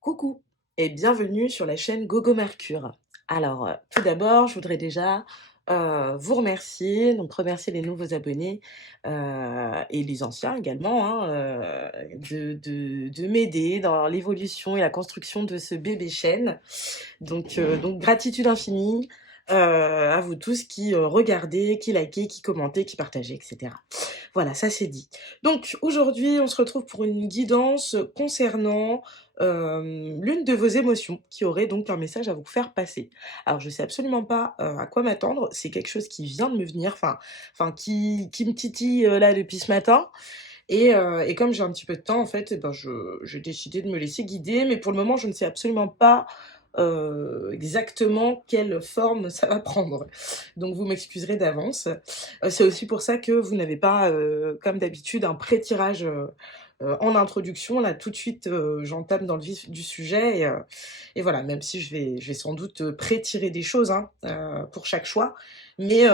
Coucou et bienvenue sur la chaîne Gogo Mercure. Alors, tout d'abord, je voudrais déjà vous remercier, donc remercier les nouveaux abonnés et les anciens également, hein, de m'aider dans l'évolution et la construction de ce bébé chaîne. Donc gratitude infinie à vous tous qui regardez, qui likez, qui commentez, qui partagez, etc. Voilà, ça c'est dit. Donc aujourd'hui, on se retrouve pour une guidance concernant l'une de vos émotions qui aurait donc un message à vous faire passer. Alors je sais absolument pas à quoi m'attendre, c'est quelque chose qui vient de me venir, qui me titille là depuis ce matin. Et comme j'ai un petit peu de temps, en fait, eh ben, j'ai décidé de me laisser guider, mais pour le moment, je ne sais absolument pas exactement quelle forme ça va prendre. Donc vous m'excuserez d'avance. C'est aussi pour ça que vous n'avez pas, comme d'habitude, un pré-tirage en introduction. Là, tout de suite, j'entame dans le vif du sujet. Et voilà, même si je vais sans doute pré-tirer des choses hein, pour chaque choix. Mais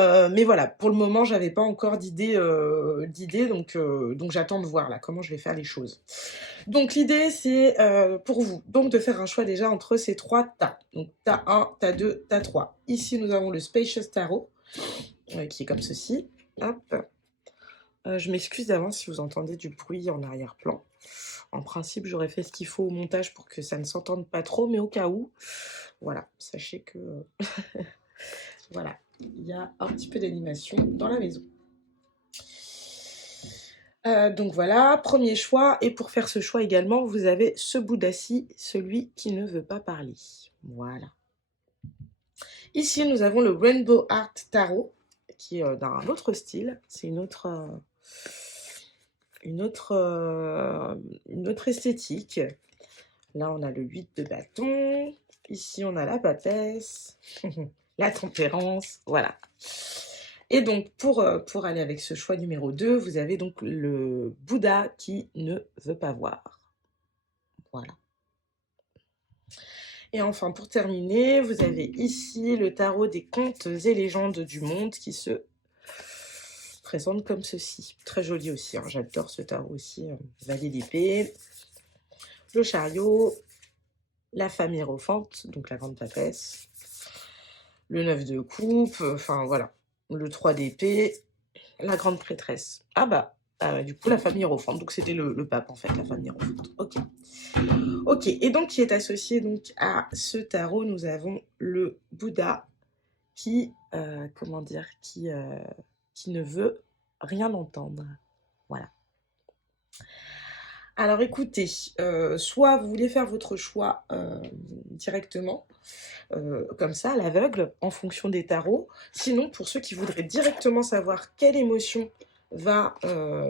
voilà, pour le moment, j'avais pas encore d'idée, donc j'attends de voir là comment je vais faire les choses. Donc l'idée, c'est pour vous donc de faire un choix déjà entre ces trois tas. Donc tas 1, tas 2, tas 3. Ici, nous avons le Spacious Tarot, qui est comme ceci. Hop. Je m'excuse d'avance si vous entendez du bruit en arrière-plan. En principe, j'aurais fait ce qu'il faut au montage pour que ça ne s'entende pas trop, mais au cas où, voilà, sachez que voilà, il y a un petit peu d'animation dans la maison. Donc voilà, premier choix. Et pour faire ce choix également, vous avez ce Bouddha-ci, celui qui ne veut pas parler. Voilà. Ici, nous avons le Rainbow Art Tarot, qui est d'un autre style. C'est une autre esthétique. Là, on a le 8 de bâton. Ici, on a la papesse, la tempérance, voilà. Et donc, pour aller avec ce choix numéro 2, vous avez donc le Bouddha qui ne veut pas voir. Voilà. Et enfin, pour terminer, vous avez ici le tarot des contes et légendes du monde qui se présente comme ceci. Très joli aussi, hein. J'adore ce tarot aussi. Valet d'épée, le chariot, la femme hiérophante, donc la grande papesse, le 9 de coupe, enfin voilà, le 3 d'épée, la grande prêtresse. Ah bah, du coup, la famille hiérophante, donc c'était le pape en fait, la famille hiérophante. Ok. Ok, et donc qui est associé donc à ce tarot, nous avons le Bouddha qui, comment dire, qui ne veut rien entendre. Voilà. Alors écoutez, soit vous voulez faire votre choix directement, comme ça, à l'aveugle, en fonction des tarots. Sinon, pour ceux qui voudraient directement savoir quelle émotion va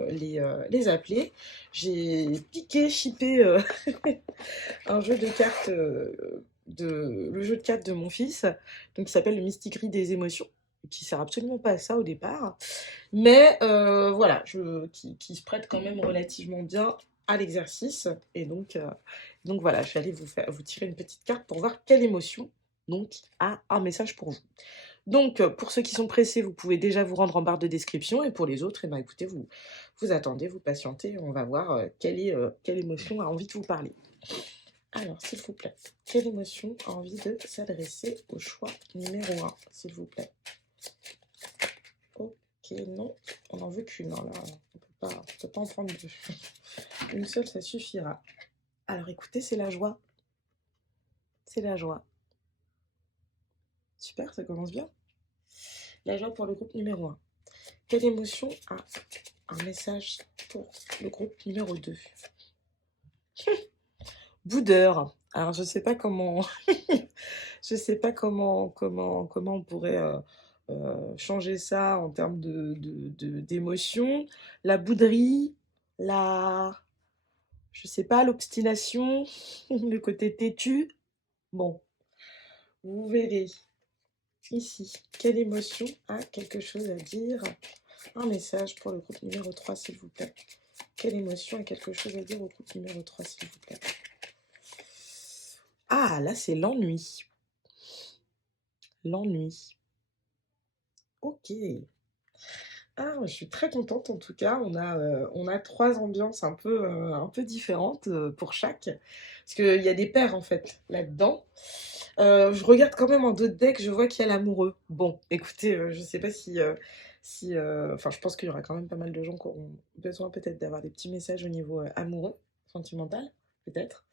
les appeler, j'ai piqué, chippé un jeu de cartes, le jeu de cartes de mon fils, donc qui s'appelle le Mystic Gris des émotions, qui sert absolument pas à ça au départ, mais voilà, qui se prête quand même relativement bien à l'exercice. Et donc voilà, je vais aller vous tirer une petite carte pour voir quelle émotion donc a un message pour vous. Donc pour ceux qui sont pressés, vous pouvez déjà vous rendre en barre de description, et pour les autres, eh ben, écoutez, vous attendez, vous patientez, on va voir quelle émotion a envie de vous parler. Alors, s'il vous plaît, quelle émotion a envie de s'adresser au choix numéro 1, s'il vous plaît? Ok, non, on n'en veut qu'une, hein, là, on peut pas en prendre deux. Une seule, ça suffira. Alors écoutez, c'est la joie. C'est la joie. Super, ça commence bien. La joie pour le groupe numéro 1. Quelle émotion a un message pour le groupe numéro 2? Boudeur. Alors je sais pas comment je sais pas comment on pourrait changer ça en termes d'émotion. La bouderie, je sais pas, l'obstination, le côté têtu. Bon, vous verrez ici quelle émotion a quelque chose à dire. Un message pour le groupe numéro 3, s'il vous plaît. Quelle émotion a quelque chose à dire au groupe numéro 3, s'il vous plaît? Ah, là, c'est l'ennui. L'ennui. Ok. Ah, je suis très contente en tout cas. On a 3 ambiances un peu différentes, pour chaque. Parce qu'il y a des paires en fait là-dedans. Je regarde quand même en d'autres decks, je vois qu'il y a l'amoureux. Bon, écoutez, je sais pas enfin je pense qu'il y aura quand même pas mal de gens qui auront besoin peut-être d'avoir des petits messages au niveau, amoureux, sentimental, peut-être.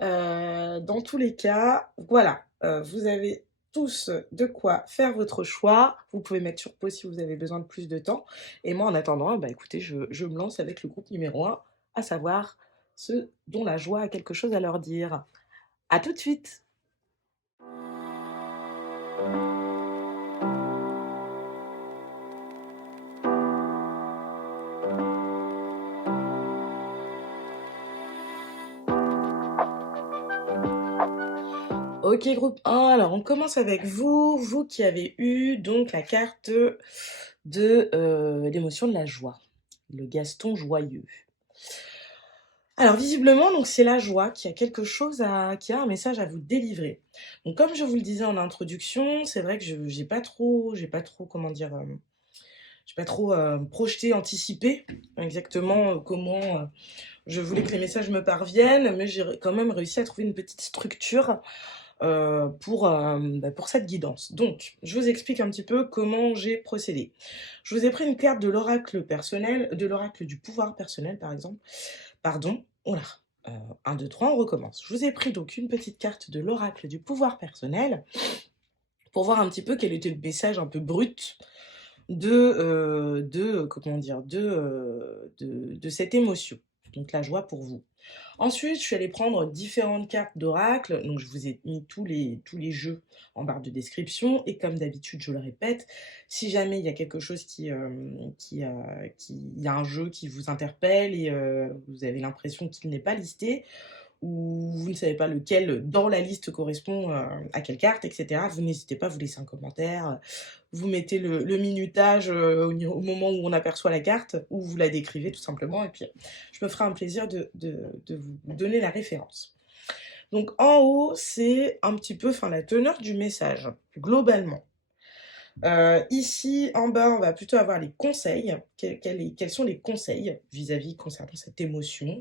Dans tous les cas, voilà, vous avez tous de quoi faire votre choix. Vous pouvez mettre sur pause si vous avez besoin de plus de temps. Et moi, en attendant, bah, écoutez, je me lance avec le groupe numéro un, à savoir ceux dont la joie a quelque chose à leur dire. À tout de suite! Ok, groupe un, alors on commence avec vous, vous qui avez eu donc la carte de l'émotion de la joie, le Gaston joyeux. Alors visiblement, donc c'est la joie qui a quelque chose qui a un message à vous délivrer. Donc comme je vous le disais en introduction, c'est vrai que j'ai pas trop, comment dire, j'ai pas trop projeté, anticipé exactement comment je voulais que les messages me parviennent, mais j'ai quand même réussi à trouver une petite structure pour cette guidance. Donc, je vous explique un petit peu comment j'ai procédé. Je vous ai pris une carte de l'oracle personnel, de l'oracle du pouvoir personnel, par exemple. Pardon, oh là, 1, 2, 3, on recommence. Je vous ai pris donc une petite carte de l'oracle du pouvoir personnel pour voir un petit peu quel était le message un peu brut comment dire, de cette émotion. Donc la joie pour vous. Ensuite, je suis allée prendre différentes cartes d'oracle. Donc, je vous ai mis tous les jeux en barre de description. Et comme d'habitude, je le répète, si jamais il y a quelque chose il y a un jeu qui vous interpelle et vous avez l'impression qu'il n'est pas listé, ou vous ne savez pas lequel dans la liste correspond à quelle carte, etc., vous n'hésitez pas à vous laisser un commentaire. Vous mettez le minutage au moment où on aperçoit la carte, ou vous la décrivez tout simplement, et puis je me ferai un plaisir de vous donner la référence. Donc en haut, c'est un petit peu la teneur du message, globalement. Ici, en bas, on va plutôt avoir les conseils. Quels sont les conseils vis-à-vis concernant cette émotion,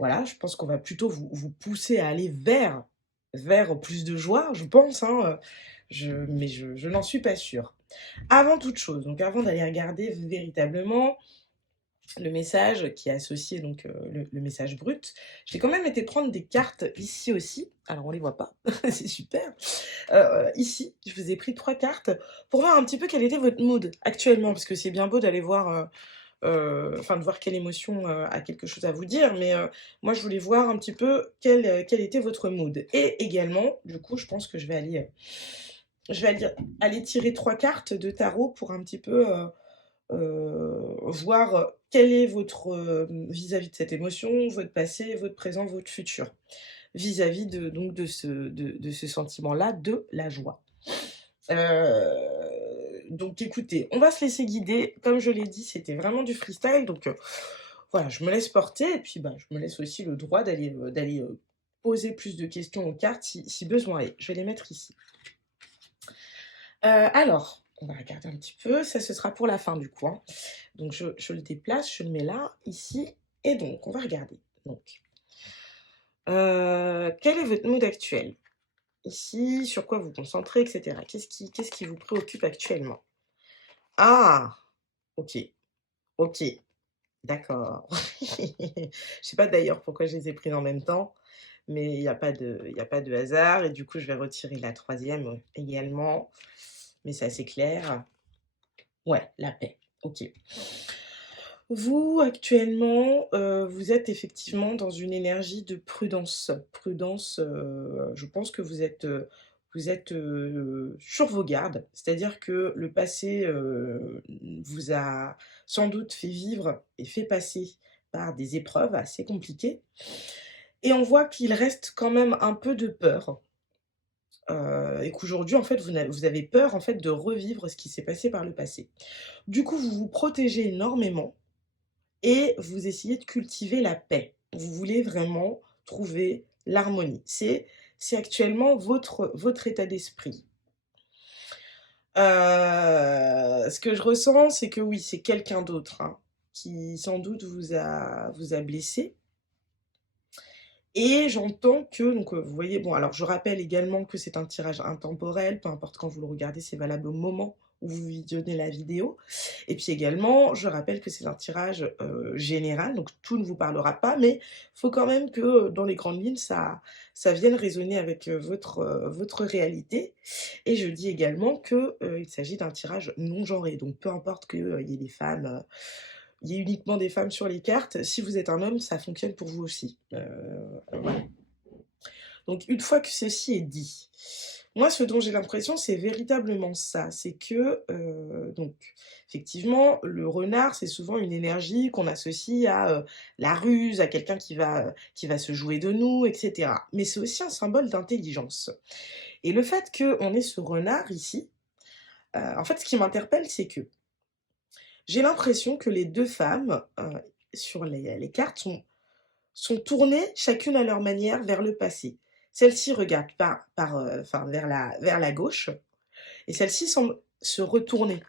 voilà, je pense qu'on va plutôt vous pousser à aller vers plus de joie, je pense, hein, mais je n'en suis pas sûre. Avant toute chose, donc avant d'aller regarder véritablement le message qui est associé, donc le message brut, j'ai quand même été prendre des cartes ici aussi. Alors on les voit pas, c'est super. Ici, je vous ai pris 3 cartes pour voir un petit peu quel était votre mood actuellement, parce que c'est bien beau d'aller voir, enfin de voir quelle émotion a quelque chose à vous dire, mais moi je voulais voir un petit peu quel était votre mood. Et également, du coup, je pense que je vais aller tirer 3 cartes de tarot pour un petit peu voir quel est votre vis-à-vis de cette émotion, votre passé, votre présent, votre futur, vis-à-vis donc de ce sentiment-là, de la joie. Donc écoutez, on va se laisser guider. Comme je l'ai dit, c'était vraiment du freestyle, donc voilà, je me laisse porter et puis, bah, je me laisse aussi le droit d'aller poser plus de questions aux cartes si besoin est. Je vais les mettre ici. Alors, on va regarder un petit peu. Ça, ce sera pour la fin du coup, hein. Donc je le déplace, je le mets là, ici, et donc on va regarder. Donc, quel est votre mood actuel? Ici, sur quoi vous concentrez, et cetera. Qu'est-ce qui vous préoccupe actuellement? Ah! OK, OK, d'accord. Je sais pas d'ailleurs pourquoi je les ai prises en même temps, mais il y a pas de hasard et du coup, je vais retirer la troisième également, mais c'est assez clair. Ouais, la paix, OK. Vous, actuellement, vous êtes effectivement dans une énergie de prudence. Prudence, je pense que vous êtes, sur vos gardes. C'est-à-dire que le passé, vous a sans doute fait vivre et fait passer par des épreuves assez compliquées et on voit qu'il reste quand même un peu de peur, et qu'aujourd'hui, en fait, vous avez peur, en fait, de revivre ce qui s'est passé par le passé. Du coup, vous vous protégez énormément et vous essayez de cultiver la paix. Vous voulez vraiment trouver l'harmonie. C'est actuellement votre état d'esprit. Ce que je ressens, c'est que oui, c'est quelqu'un d'autre, hein, qui sans doute vous a blessé. Et j'entends que donc, vous voyez, bon, alors je rappelle également que c'est un tirage intemporel, peu importe quand vous le regardez, c'est valable au moment où vous visionnez la vidéo. Et puis également, je rappelle que c'est un tirage, général, donc tout ne vous parlera pas, mais faut quand même que, dans les grandes lignes, ça vienne résonner avec, votre réalité. Et je dis également que, il s'agit d'un tirage non genré, donc peu importe qu'il y ait des femmes, il y ait uniquement des femmes sur les cartes, si vous êtes un homme, ça fonctionne pour vous aussi. Voilà. Donc une fois que ceci est dit, moi ce dont j'ai l'impression, c'est véritablement ça. C'est que, donc effectivement, le renard, c'est souvent une énergie qu'on associe à, la ruse, à quelqu'un qui va se jouer de nous, et cetera. Mais c'est aussi un symbole d'intelligence. Et le fait qu'on ait ce renard ici, en fait, ce qui m'interpelle, c'est que j'ai l'impression que les 2 femmes, sur les cartes sont tournées chacune à leur manière vers le passé. Celle-ci regarde enfin vers la gauche et celle-ci semble se retourner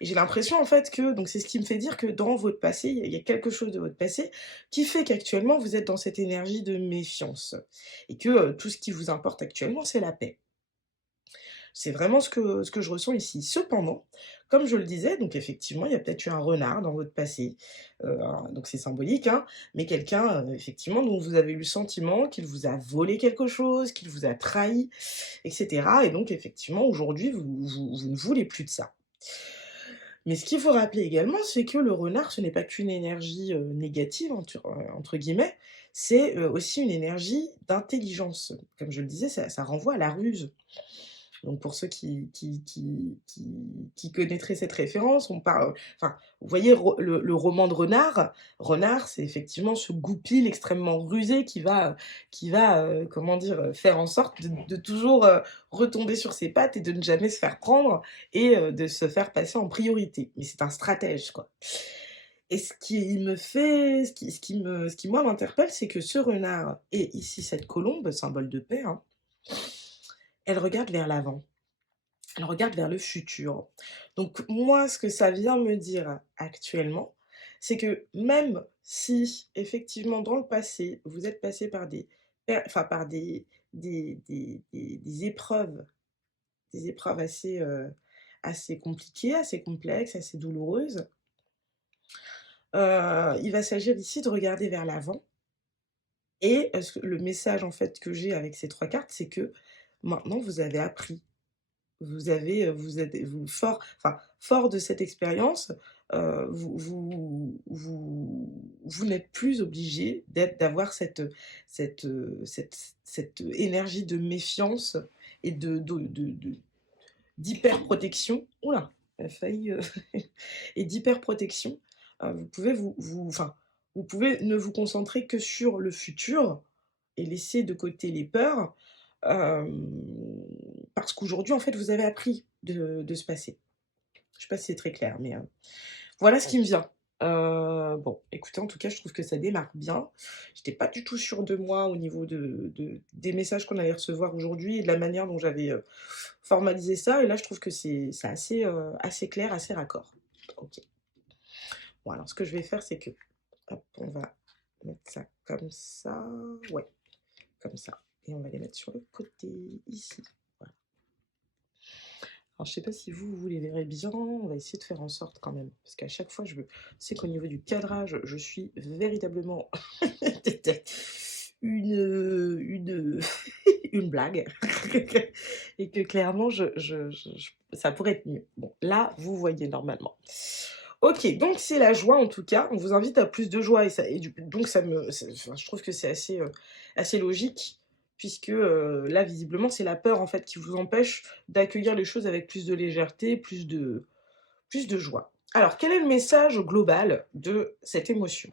et j'ai l'impression en fait que donc c'est ce qui me fait dire que dans votre passé, il y a quelque chose de votre passé qui fait qu'actuellement vous êtes dans cette énergie de méfiance et que, tout ce qui vous importe actuellement, c'est la paix. C'est vraiment ce que je ressens ici. Cependant, comme je le disais, donc effectivement, il y a peut-être eu un renard dans votre passé, donc c'est symbolique, hein, mais quelqu'un, effectivement, dont vous avez eu le sentiment qu'il vous a volé quelque chose, qu'il vous a trahi, et cetera et donc effectivement, aujourd'hui, vous ne voulez plus de ça. Mais ce qu'il faut rappeler également, c'est que le renard, ce n'est pas qu'une énergie, «négative» entre guillemets, c'est, aussi une énergie d'intelligence. Comme je le disais, ça renvoie à la ruse. Donc pour ceux qui connaîtraient cette référence, on parle enfin, vous voyez le roman de Renard, Renard, c'est effectivement ce goupil extrêmement rusé qui va, comment dire? Faire en sorte de toujours, retomber sur ses pattes et de ne jamais se faire prendre et de se faire passer en priorité. Mais c'est un stratège, quoi. Et ce qui moi m'interpelle, c'est que ce renard et ici cette colombe, symbole de paix, hein, elle regarde vers l'avant. Elle regarde vers le futur. Donc moi, ce que ça vient me dire actuellement, c'est que même si effectivement dans le passé, vous êtes passé par par des épreuves assez compliquées, assez complexes, assez douloureuses, il va s'agir ici de regarder vers l'avant et le message en fait que j'ai avec ces 3 cartes, c'est que maintenant vous avez appris. Vous êtes fort de cette expérience, vous n'êtes plus obligé d'avoir cette énergie de méfiance et d'hyperprotection. Ouh là! A failli, et d'hyperprotection. Vous pouvez vous pouvez ne vous concentrer que sur le futur et laisser de côté les peurs, parce qu'aujourd'hui, en fait, vous avez appris de ce passé. Je sais pas si c'est très clair, mais, voilà ce qui me vient. Bon, écoutez, en tout cas, je trouve que ça démarre bien. J'étais pas du tout sûre de moi au niveau des messages qu'on allait recevoir aujourd'hui et de la manière dont j'avais, formalisé ça et là, je trouve que c'est assez clair, assez raccord. OK. Bon, alors ce que je vais faire, c'est que, hop, on va mettre ça comme ça. Ouais, comme ça et on va les mettre sur le côté, ici. Voilà. Alors je sais pas si vous les verrez bien, on va essayer de faire en sorte quand même, parce qu'à chaque fois je sais qu'au niveau du cadrage, je suis véritablement une une blague et que clairement ça pourrait être mieux. Bon, là, vous voyez normalement. OK, donc c'est la joie en tout cas, on vous invite à plus de joie et ça et du donc ça me c'est enfin je trouve que c'est assez logique puisque, là visiblement c'est la peur en fait qui vous empêche d'accueillir les choses avec plus de légèreté, plus de joie. Alors quel est le message global de cette émotion?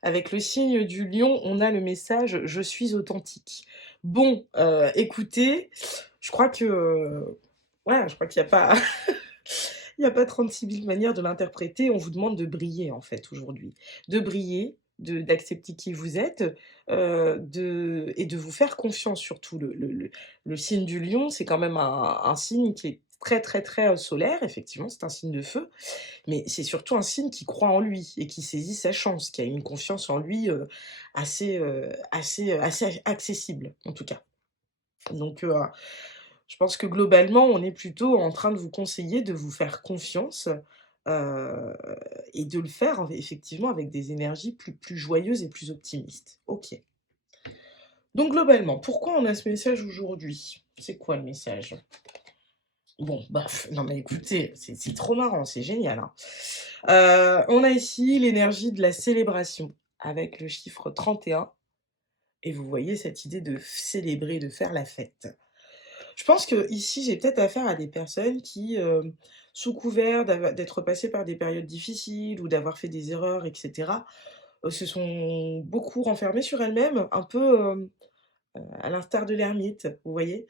Avec le signe du lion, on a le message: «Je suis authentique». Bon, écoutez, je crois que, voilà, je crois qu'il y a pas il y a pas 36 000 manières de l'interpréter. On vous demande de briller, en fait, aujourd'hui. De briller, d'accepter qui vous êtes, et de vous faire confiance surtout. Le signe du lion, c'est quand même un signe qui est très, très, très, solaire, effectivement, c'est un signe de feu, mais c'est surtout un signe qui croit en lui et qui saisit sa chance, qui a une confiance en lui, assez accessible, en tout cas. Donc je pense que globalement, on est plutôt en train de vous conseiller de vous faire confiance, heu et de le faire effectivement avec des énergies plus joyeuses et plus optimistes. OK. Donc globalement, pourquoi on a ce message aujourd'hui? C'est quoi le message? Bon, bah, non mais écoutez, c'est trop marrant, c'est génial, hein. On a ici l'énergie de la célébration avec le chiffre 31 et vous voyez cette idée de célébrer, de faire la fête. Je pense qu'ici, j'ai peut-être affaire à des personnes qui, sous couvert d'être passées par des périodes difficiles ou d'avoir fait des erreurs et cetera, se sont beaucoup renfermées sur elles-mêmes, un peu, à l'instar de l'ermite, vous voyez?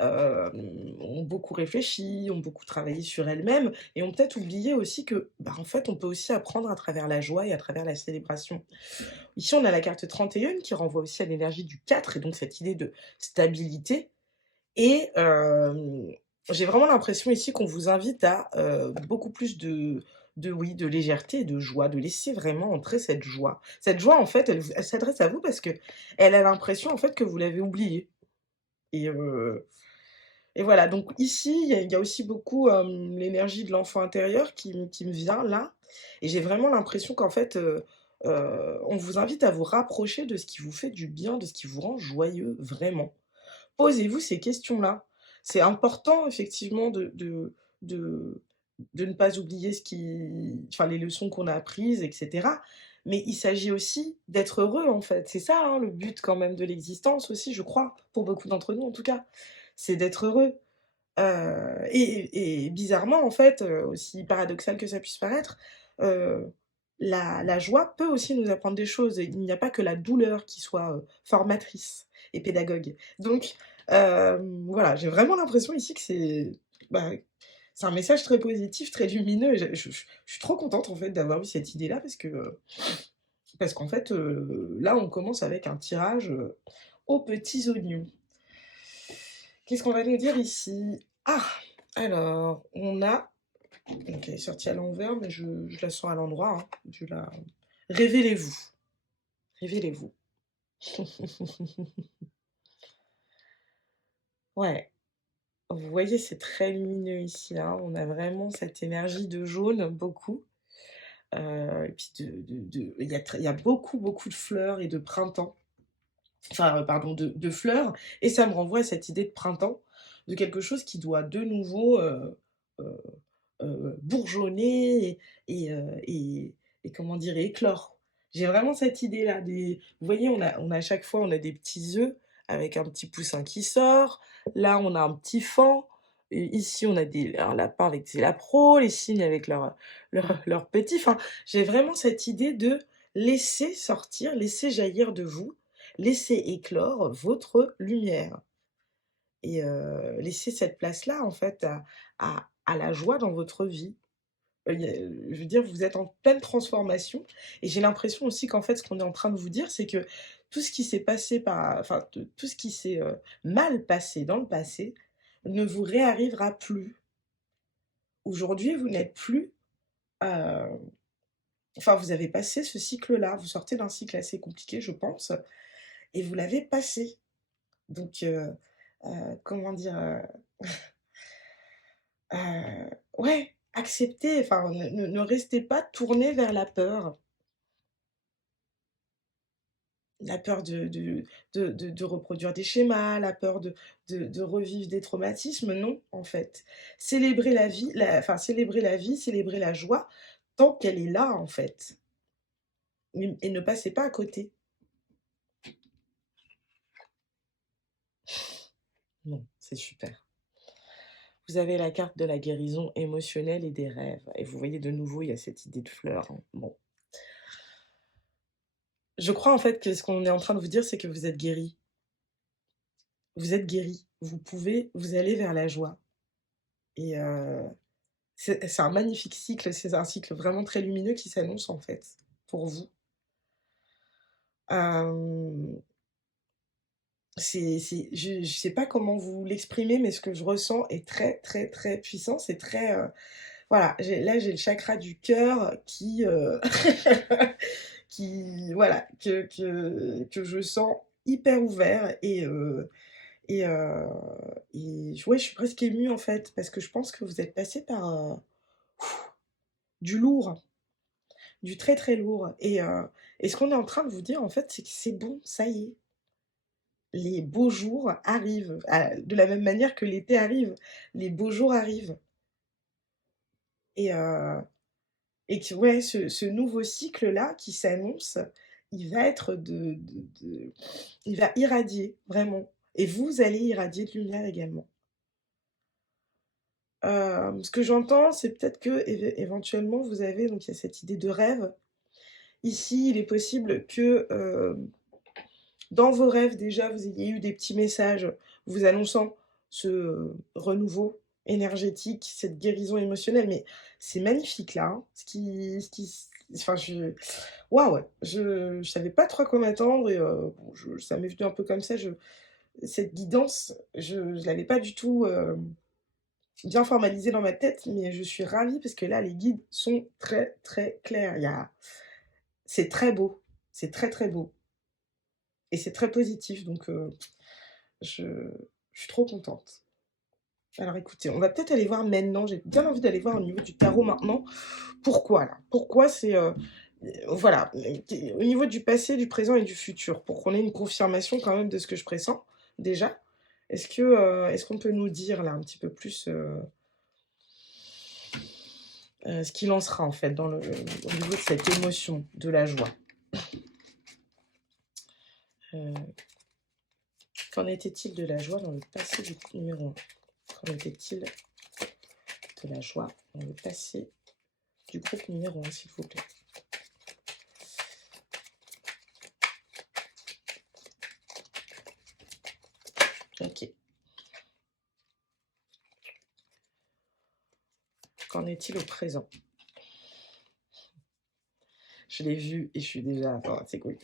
Ont beaucoup réfléchi, ont beaucoup travaillé sur elles-mêmes et ont peut-être oublié aussi que, bah, en fait, on peut aussi apprendre à travers la joie et à travers la célébration. Ici, on a la carte 31 qui renvoie aussi à l'énergie du 4 et donc cette idée de stabilité et j'ai vraiment l'impression ici qu'on vous invite à, beaucoup plus de légèreté et de joie, de laisser vraiment entrer cette joie. Cette joie, en fait, elle s'adresse à vous parce qu'elle a l'impression, en fait, que vous l'avez oubliée et voilà, donc ici, il y a aussi beaucoup, l'énergie de l'enfant intérieur qui me vient là et j'ai vraiment l'impression qu'en fait, on vous invite à vous rapprocher de ce qui vous fait du bien, de ce qui vous rend joyeux, vraiment. Posez-vous ces questions-là. C'est important effectivement de de ne pas oublier les leçons qu'on a apprises et cetera. Mais il s'agit aussi d'être heureux en fait. C'est ça, hein, le but quand même de l'existence aussi, je crois, pour beaucoup d'entre nous en tout cas. C'est d'être heureux. Et bizarrement en fait, aussi paradoxal que ça puisse paraître, heu, la joie peut aussi nous apprendre des choses et il n'y a pas que la douleur qui soit, formatrice et pédagogue. Donc voilà, j'ai vraiment l'impression ici que bah, c'est un message très positif, très lumineux et je suis trop contente en fait d'avoir eu cette idée-là parce qu'en fait, là on commence avec un tirage, aux petits oignons. Qu'est-ce qu'on va nous dire ici? Ah! Alors, on a donc elle est sortie à l'envers, mais je la sens à l'endroit, hein. Je la révélez-vous, révélez-vous. Ouais, vous voyez, c'est très lumineux ici, hein. On a vraiment cette énergie de jaune, beaucoup, et puis il y a beaucoup, beaucoup de fleurs et de printemps. Enfin, pardon, de fleurs et ça me renvoie à cette idée de printemps, de quelque chose qui doit de nouveau, heu bourgeonner et comment dire? Et éclore. J'ai vraiment cette idée-là, vous voyez, on a à chaque fois, on a des petits œufs avec un petit poussin qui sort. Là, on a un petit faon et ici, on a un lapin avec ses lapereaux, les cygnes avec leurs petits. Enfin, j'ai vraiment cette idée de laisser sortir, laisser jaillir de vous, laisser éclore votre lumière et laisser cette place-là, en fait, à la joie dans votre vie. Y a je veux dire, vous êtes en pleine transformation et j'ai l'impression aussi qu'en fait, ce qu'on est en train de vous dire, c'est que tout ce qui s'est passé tout ce qui s'est, mal passé dans le passé ne vous réarrivera plus. Aujourd'hui, vous n'êtes plus, heu vous avez passé ce cycle-là. Vous sortez d'un cycle assez compliqué, je pense et vous l'avez passé. Donc comment dire? Ouais, acceptez, enfin, ne restez pas tourné vers la peur. La peur de reproduire des schémas, la peur de revivre des traumatismes, non, en fait. Célébrer la vie, célébrer la joie tant qu'elle est là, en fait, et ne passez pas à côté. Non, c'est super. Vous avez la carte de la guérison émotionnelle et des rêves et vous voyez de nouveau, il y a cette idée de fleurs, hein. Bon, je crois, en fait, que ce qu'on est en train de vous dire, c'est que vous êtes guéri. Vous êtes guéri. Vous allez vers la joie et c'est un magnifique cycle, c'est un cycle vraiment très lumineux qui s'annonce, en fait, pour vous. Hem, je sais pas comment vous l'exprimer, mais ce que je ressens est très, très, très puissant. C'est très, voilà, j'ai le chakra du cœur qui, qui voilà, que je sens hyper ouvert et heu ouais, je suis presque émue, en fait, parce que je pense que vous êtes passé par, du lourd, du très, très lourd et ce qu'on est en train de vous dire, en fait, c'est que c'est bon, ça y est, les beaux jours arrivent, de la même manière que l'été arrive, les beaux jours arrivent et heu et que ouais, ce nouveau cycle-là qui s'annonce, il va être il va irradier, vraiment et vous allez irradier de lumière également. Ce que j'entends, c'est peut-être que éventuellement vous avez donc il y a cette idée de rêve. Ici, il est possible que, dans vos rêves déjà, vous ayez eu des petits messages vous annonçant ce, renouveau énergétique, cette guérison émotionnelle, mais c'est magnifique là, hein, ce qui s enfin waouh, ouais, je savais pas trop à quoi m'attendre et bon ça m'est venu un peu comme ça, cette guidance, je l'avais pas du tout, bien formalisée dans ma tête, mais je suis ravie parce que là, les guides sont très, très clairs. Il y a c'est très beau, c'est très, très beau et c'est très positif donc je je suis trop contente. Alors écoutez, on va peut-être aller voir maintenant, j'ai bien envie d'aller voir au niveau du tarot maintenant. Pourquoi là? Pourquoi c'est, voilà, au niveau du passé, du présent et du futur, pour qu'on ait une confirmation quand même de ce que je pressens, déjà. Est-ce qu'on peut nous dire là un petit peu plus, ce qu'il en sera en fait au niveau de cette émotion de la joie? Heu, Qu'en était-il de la joie dans le passé du coup numéro 1? Qu'en était-il de la joie dans le passé du groupe numéro 1, s'il vous plaît? OK. Qu'en est-il au présent? Je l'ai vu et je suis déjà oh, c'est cool.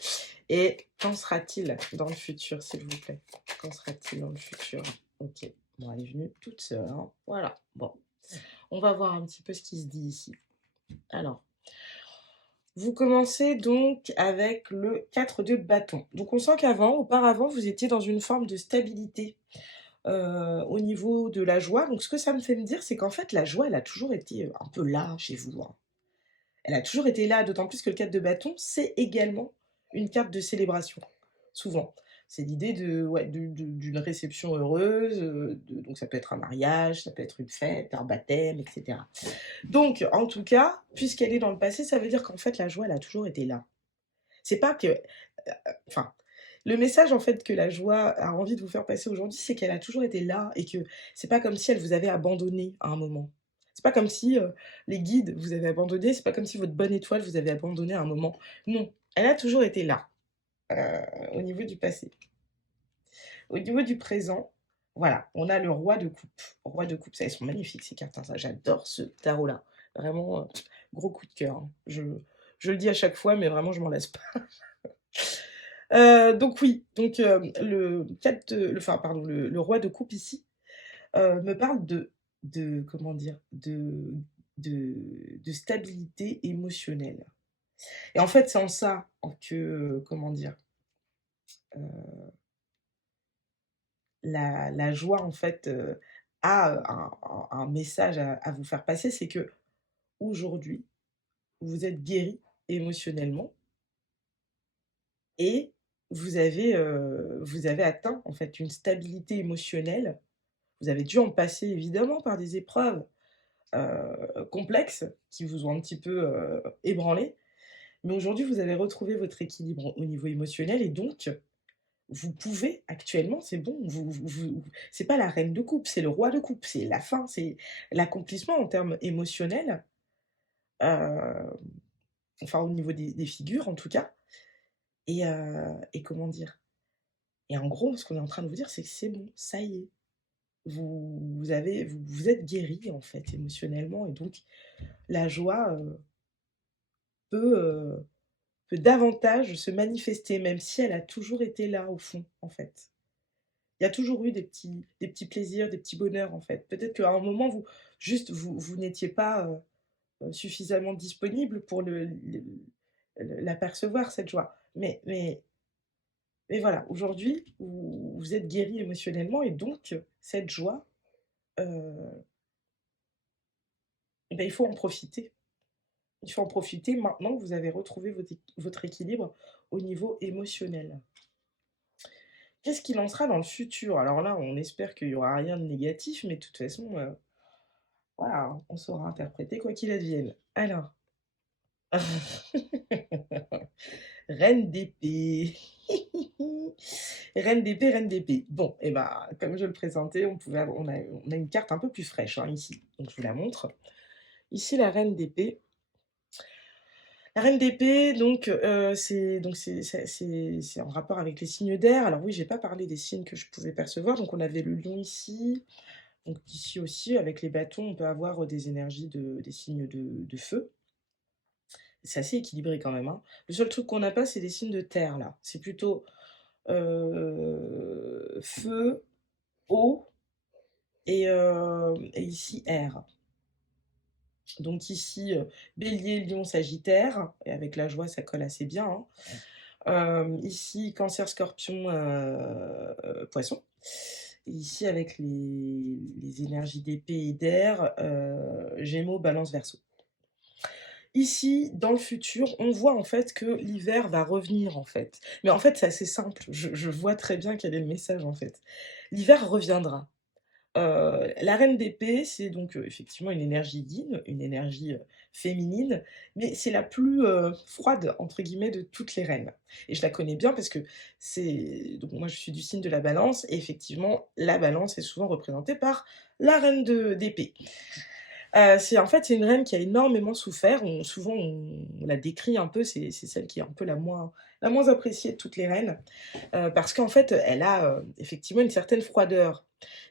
Et qu'en sera-t-il dans le futur, s'il vous plaît? Qu'en sera-t-il dans le futur? OK. Bon, elle est venue toute seule, hein. Voilà. Bon, on va voir un petit peu ce qui se dit ici. Alors, vous commencez donc avec le 4 de bâton. Donc on sent auparavant, vous étiez dans une forme de stabilité, au niveau de la joie. Donc ce que ça me fait me dire, c'est qu'en fait la joie, elle a toujours été, un peu là chez vous, hein. Elle a toujours été là, d'autant plus que le 4 de bâton, c'est également une carte de célébration, souvent. C'est l'idée de ouais, d'une réception heureuse, donc ça peut être un mariage, ça peut être une fête, un baptême et cetera. Donc en tout cas, puisqu'elle est dans le passé, ça veut dire qu'en fait la joie, elle a toujours été là. C'est pas que enfin, le message en fait que la joie a envie de vous faire passer aujourd'hui, c'est qu'elle a toujours été là et que c'est pas comme si elle vous avait abandonné à un moment. C'est pas comme si, les guides vous avaient abandonné, c'est pas comme si votre bonne étoile vous avait abandonné à un moment. Non, elle a toujours été là, au niveau du passé. Au niveau du présent, voilà, on a le roi de coupe. Roi de coupe, ça elles sont magnifiques ces cartes, hein, ça j'adore ce tarot-là. Vraiment, gros coup de cœur, hein. Je le dis à chaque fois, mais vraiment je m'en lasse pas. Donc oui, donc le 4 de enfin pardon, le roi de coupe ici, me parle de comment dire? De stabilité émotionnelle et en fait, c'est en ça que, comment dire? Heu, la joie en fait, a, un message à vous faire passer, c'est qu'aujourd'hui, vous êtes guéri émotionnellement et vous avez atteint en fait une stabilité émotionnelle. Vous avez dû en passer évidemment par des épreuves, complexes qui vous ont un petit peu, ébranlé. Mais aujourd'hui, vous avez retrouvé votre équilibre au niveau émotionnel et donc vous pouvez actuellement, c'est bon, c'est pas la reine de coupe, c'est le roi de coupe, c'est la fin, c'est l'accomplissement en termes émotionnels, heu, enfin au niveau des figures en tout cas et comment dire? Et en gros, ce qu'on est en train de vous dire, c'est que c'est bon, ça y est. Vous êtes guéri en fait émotionnellement et donc la joie, peut, peut davantage se manifester, même si elle a toujours été là au fond, en fait. Il y a toujours eu des petits plaisirs, des petits bonheurs, en fait. Peut-être qu'à un moment, vous n'étiez pas, suffisamment disponible pour l'apercevoir, cette joie. Mais voilà, aujourd'hui, vous êtes guéri émotionnellement et donc cette joie, heu, et bah, il faut en profiter. Il faut en profiter maintenant que vous avez retrouvé votre équilibre au niveau émotionnel. Qu'est-ce qu'il en sera dans le futur? Alors là, on espère qu'il y aura rien de négatif, mais de toute façon, voilà, on saura interpréter quoi qu'il advienne. Alors, reine d'épée. Reine d'épée, reine d'épée. Bon, et ben, comme je le présentais, on a une carte un peu plus fraîche, hein, ici. Donc je vous la montre. Ici, la reine d'épée. La reine d'épée, c'est en rapport avec les signes d'air. Alors oui, j'ai pas parlé des signes que je pouvais percevoir. Donc on avait le lion ici. Donc ici aussi, avec les bâtons, on peut avoir des énergies des signes de feu. C'est assez équilibré quand même, hein. Le seul truc qu'on n'a pas, c'est des signes de terre là. C'est plutôt feu, eau et ici air. Donc ici, Bélier, Lion, Sagittaire et avec la joie, ça colle assez bien, hein. Ici, Cancer, Scorpion, Poisson. Et ici, avec les énergies d'épée et d'air, Gémeaux, Balance, Verseau. Ici, dans le futur, on voit en fait que l'hiver va revenir en fait. Mais en fait, c'est assez simple. Je vois très bien quel est le message en fait. L'hiver reviendra. La reine d'épée, c'est donc, effectivement une énergie yin, une énergie, féminine, mais c'est la plus, «froide» entre guillemets de toutes les reines et je la connais bien parce que c'est donc moi je suis du signe de la Balance et effectivement la Balance est souvent représentée par la reine d'épée. C'est une reine qui a énormément souffert, souvent on la décrit un peu, c'est celle qui est un peu la moins appréciée de toutes les reines. Parce qu'en fait, elle a, effectivement une certaine froideur.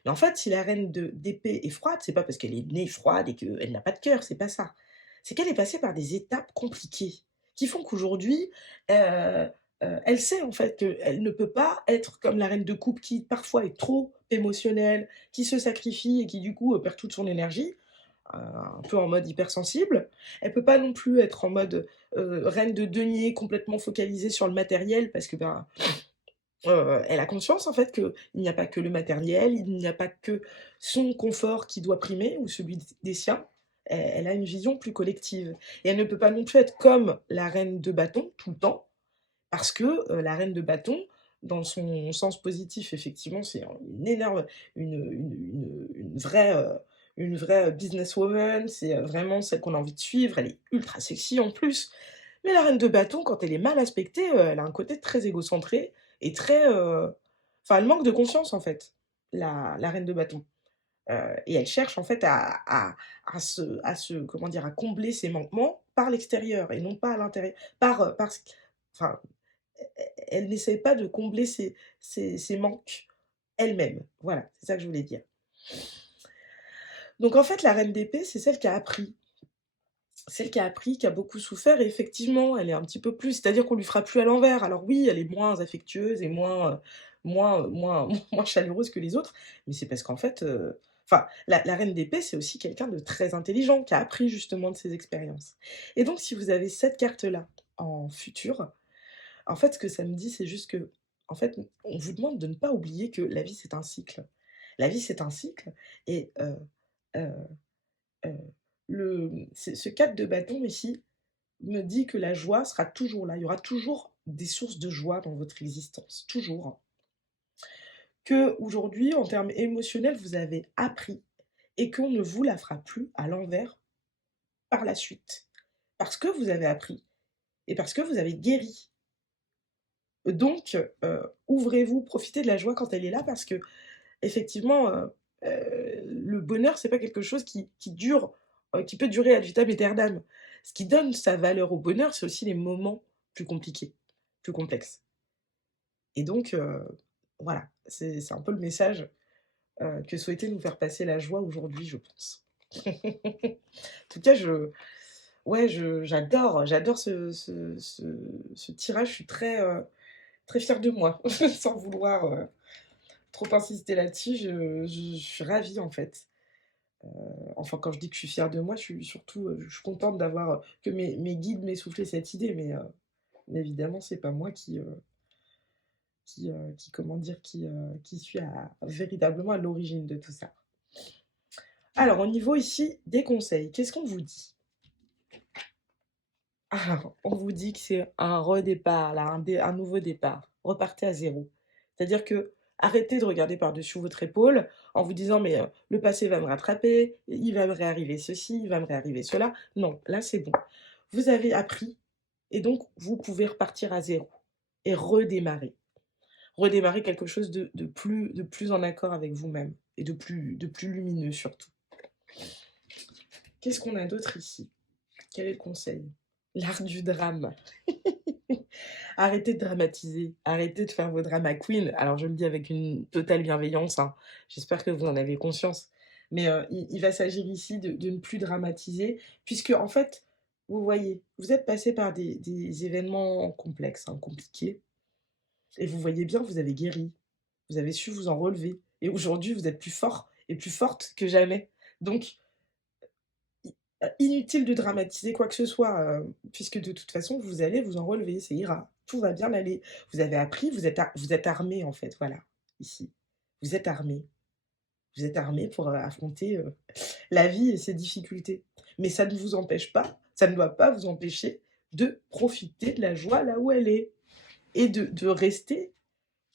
Mais en fait, si la reine d'épée est froide, c'est pas parce qu'elle est née froide et qu'elle n'a pas de cœur, c'est pas ça. C'est qu'elle est passée par des étapes compliquées, qui font qu'aujourd'hui, elle sait en fait qu'elle ne peut pas être comme la reine de coupe qui parfois est trop émotionnelle, qui se sacrifie et qui du coup, perd toute son énergie, un peu en mode hypersensible. Elle peut pas non plus être en mode, reine de denier complètement focalisée sur le matériel parce que, ben, elle a conscience en fait qu'il n'y a pas que le matériel, il n'y a pas que son confort qui doit primer ou celui des siens. Elle a une vision plus collective et elle ne peut pas non plus être comme la reine de bâton tout le temps parce que, la reine de bâton, dans son sens positif effectivement, c'est une énorme une vraie businesswoman, c'est, vraiment celle qu'on a envie de suivre, elle est ultra sexy en plus. Mais la reine de bâton, quand elle est mal aspectée, elle a un côté très égocentré et très, enfin, elle manque de confiance, en fait, la reine de bâton. Et elle cherche, en fait, à se comment dire? À combler ses manquements par l'extérieur et non pas à l'intérieur par ce enfin, elle n'essaie pas de combler ses manques elle-même. Voilà, c'est ça que je voulais dire. Donc en fait, la reine d'épée, c'est celle qui a appris. Celle qui a appris, qui a beaucoup souffert et effectivement, elle est un petit peu plus c'est-à-dire qu'on lui fera plus à l'envers. Alors oui, elle est moins affectueuse et moins moins chaleureuse que les autres, mais c'est parce qu'en fait, enfin, la reine d'épée, c'est aussi quelqu'un de très intelligent, qui a appris justement de ses expériences. Et donc si vous avez cette carte-là en futur, en fait, ce que ça me dit, c'est juste que, en fait, on vous demande de ne pas oublier que la vie, c'est un cycle. La vie, c'est un cycle et heu Heu, ce 4 de bâton ici me dit que la joie sera toujours là. Il y aura toujours des sources de joie dans votre existence, toujours. Qu'aujourd'hui, en termes émotionnels, vous avez appris et qu'on ne vous la fera plus à l'envers par la suite. Parce que vous avez appris et parce que vous avez guéri. Donc, ouvrez-vous, profitez de la joie quand elle est là parce qu'effectivement, le bonheur, c'est pas quelque chose qui dure, qui peut durer ad vitam aeternam. Ce qui donne sa valeur au bonheur, c'est aussi les moments plus compliqués, plus complexes et donc voilà, c'est un peu le message, que souhaitait nous faire passer la joie aujourd'hui, je pense. En tout cas, ouais, j'adore ce tirage. Je suis très fière de moi, sans vouloir, trop insister là-dessus. Je suis ravie, en fait. Enfin, quand je dis que je suis fière de moi, je suis surtout, je suis contente d'avoir, que mes guides m'aient soufflé cette idée, mais évidemment, c'est pas moi qui comment dire? Qui suis véritablement à l'origine de tout ça. Alors, au niveau ici des conseils, qu'est-ce qu'on vous dit? Alors, on vous dit que c'est un redépart, là, un nouveau départ. Repartez à zéro. C'est-à-dire que arrêtez de regarder par-dessus votre épaule en vous disant: «Mais, le passé va me rattraper, il va me réarriver ceci, il va me réarriver cela». Non, là, c'est bon. Vous avez appris et donc vous pouvez repartir à zéro et redémarrer. Redémarrer quelque chose de plus en accord avec vous-même et de plus lumineux surtout. Qu'est-ce qu'on a d'autre ici? Quel est le conseil? L'art du drame. Arrêtez de dramatiser, arrêtez de faire vos drama queen. Alors je le dis avec une totale bienveillance, hein, j'espère que vous en avez conscience. Mais il va s'agir ici de ne plus dramatiser, puisque en fait, vous voyez, vous êtes passé par des événements complexes, hein, compliqués, et vous voyez bien, vous avez guéri, vous avez su vous en relever, et aujourd'hui vous êtes plus fort et plus forte que jamais. Donc inutile de dramatiser quoi que ce soit, puisque de toute façon, vous allez vous en relever, ça ira, tout va bien aller. Vous avez appris, vous êtes armés, en fait, voilà, ici. Vous êtes armés. Vous êtes armés pour, affronter, la vie et ses difficultés. Mais ça ne vous empêche pas, ça ne doit pas vous empêcher de profiter de la joie là où elle est et de rester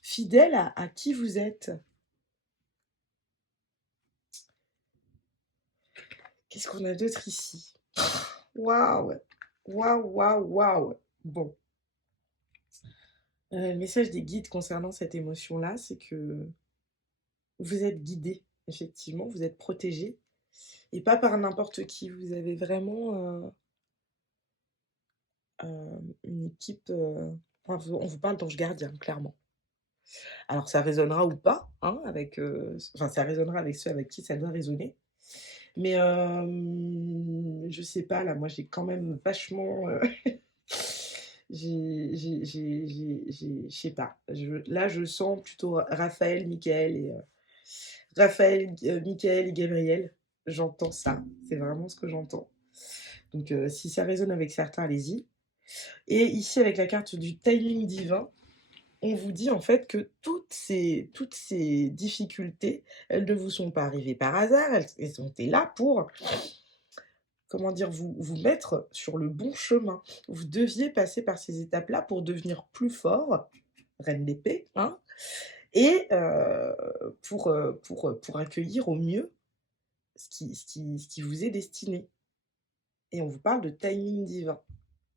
fidèle à qui vous êtes. Qu'est-ce qu'on a d'autre ici? Waouh! Waouh, waouh, waouh! Bon. Le message des guides concernant cette émotion-là, c'est que vous êtes guidés, effectivement, vous êtes protégés et pas par n'importe qui. Vous avez vraiment, une équipe, enfin, on vous parle d'ange gardien, clairement. Alors ça résonnera ou pas, hein, avec, enfin ça résonnera avec ceux avec qui ça doit résonner. Mais, je sais pas, là, moi j'ai quand même vachement, je sais pas, là je sens plutôt Raphaël, Michael et Michael et Gabriel. J'entends ça, c'est vraiment ce que j'entends. Donc si ça résonne avec certains, allez-y. Et ici avec la carte du timing divin, on vous dit en fait que toutes ces difficultés, elles ne vous sont pas arrivées par hasard, elles ont été là pour, comment dire? Vous mettre sur le bon chemin. Vous deviez passer par ces étapes-là pour devenir plus fort, reine d'épée, hein, et pour accueillir au mieux ce qui vous est destiné, et on vous parle de timing divin.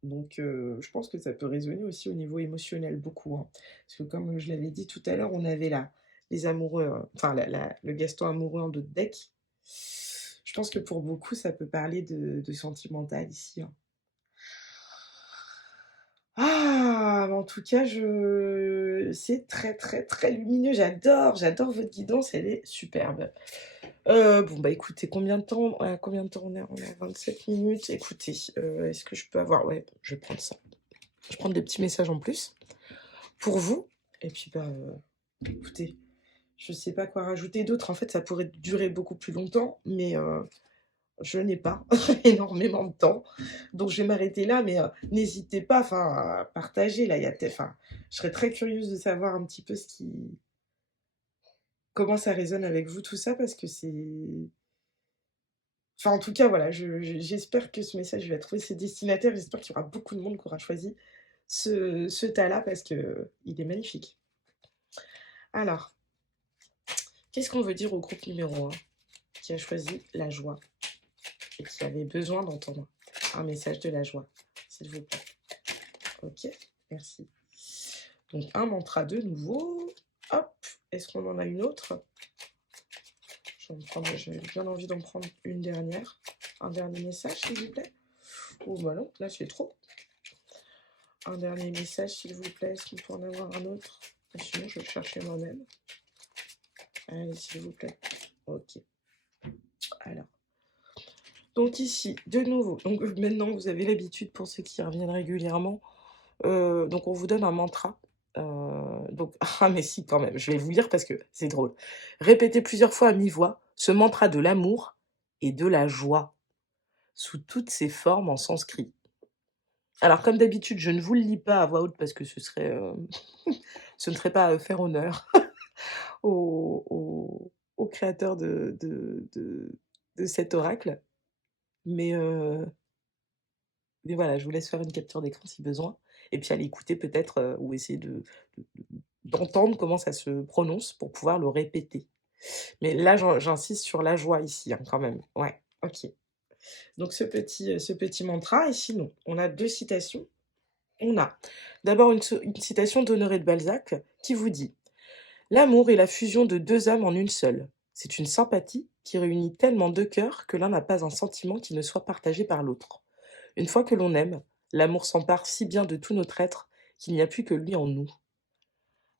Donc je pense que ça peut résonner aussi au niveau émotionnel beaucoup, hein. Parce que comme je l'avais dit tout à l'heure, on avait là les amoureux, enfin le Gaston amoureux en dos de deck. Je pense que pour beaucoup, ça peut parler de sentimental ici, hein. Ah! Mais en tout cas, c'est très, très, très lumineux. J'adore votre guidance, elle est superbe. Bon, bah, écoutez, combien de temps on est? On est à 27 minutes. Écoutez, est-ce que je peux avoir, ouais, je vais prendre ça. Je vais prendre des petits messages en plus pour vous et puis, bah, écoutez, je sais pas quoi rajouter d'autre. En fait, ça pourrait durer beaucoup plus longtemps, mais je n'ai pas énormément de temps, donc je vais m'arrêter là, mais n'hésitez pas, enfin, à partager là, il y a peut-être, enfin, je serais très curieuse de savoir un petit peu comment ça résonne avec vous tout ça, parce que c'est, enfin, en tout cas, voilà, j'espère que ce message va trouver ses destinataires. J'espère qu'il y aura beaucoup de monde qui aura choisi ce tas-là parce qu'il est magnifique. Alors, qu'est-ce qu'on veut dire au groupe numéro 1 qui a choisi la joie et qui avait besoin d'entendre un message de la joie, s'il vous plaît? OK, merci. Donc un mantra de nouveau. Hop, est-ce qu'on en a une autre? J'ai bien envie d'en prendre une dernière. Un dernier message, s'il vous plaît? Oh bah non, là c'est trop. Un dernier message, s'il vous plaît. Est-ce qu'on peut en avoir un autre? Sinon, je vais le chercher moi-même. Allez, s'il vous plaît. OK. Alors, Donc ici, de nouveau, donc maintenant vous avez l'habitude pour ceux qui reviennent régulièrement. Donc on vous donne un mantra. Donc ah mais si quand même, je vais vous lire parce que c'est drôle. Répétez plusieurs fois à mi-voix ce mantra de l'amour et de la joie, sous toutes ses formes en sanskrit. Alors comme d'habitude, je ne vous le lis pas à voix haute parce que ce serait, ce ne serait pas, faire honneur au créateur de cet oracle. Mais, mais voilà, je vous laisse faire une capture d'écran si besoin et puis aller écouter peut-être, ou essayer de d'entendre comment ça se prononce pour pouvoir le répéter. Mais là, j'insiste sur la joie ici, hein, quand même. Ouais, OK. Donc ce petit mantra et sinon, on a 2 citations. On a d'abord une citation d'Honoré de Balzac qui vous dit: «L'amour est la fusion de 2 âmes en une seule. C'est une sympathie qui réunit tellement 2 cœurs que l'un n'a pas un sentiment qui ne soit partagé par l'autre. Une fois que l'on aime, l'amour s'empare si bien de tout notre être qu'il n'y a plus que lui en nous.»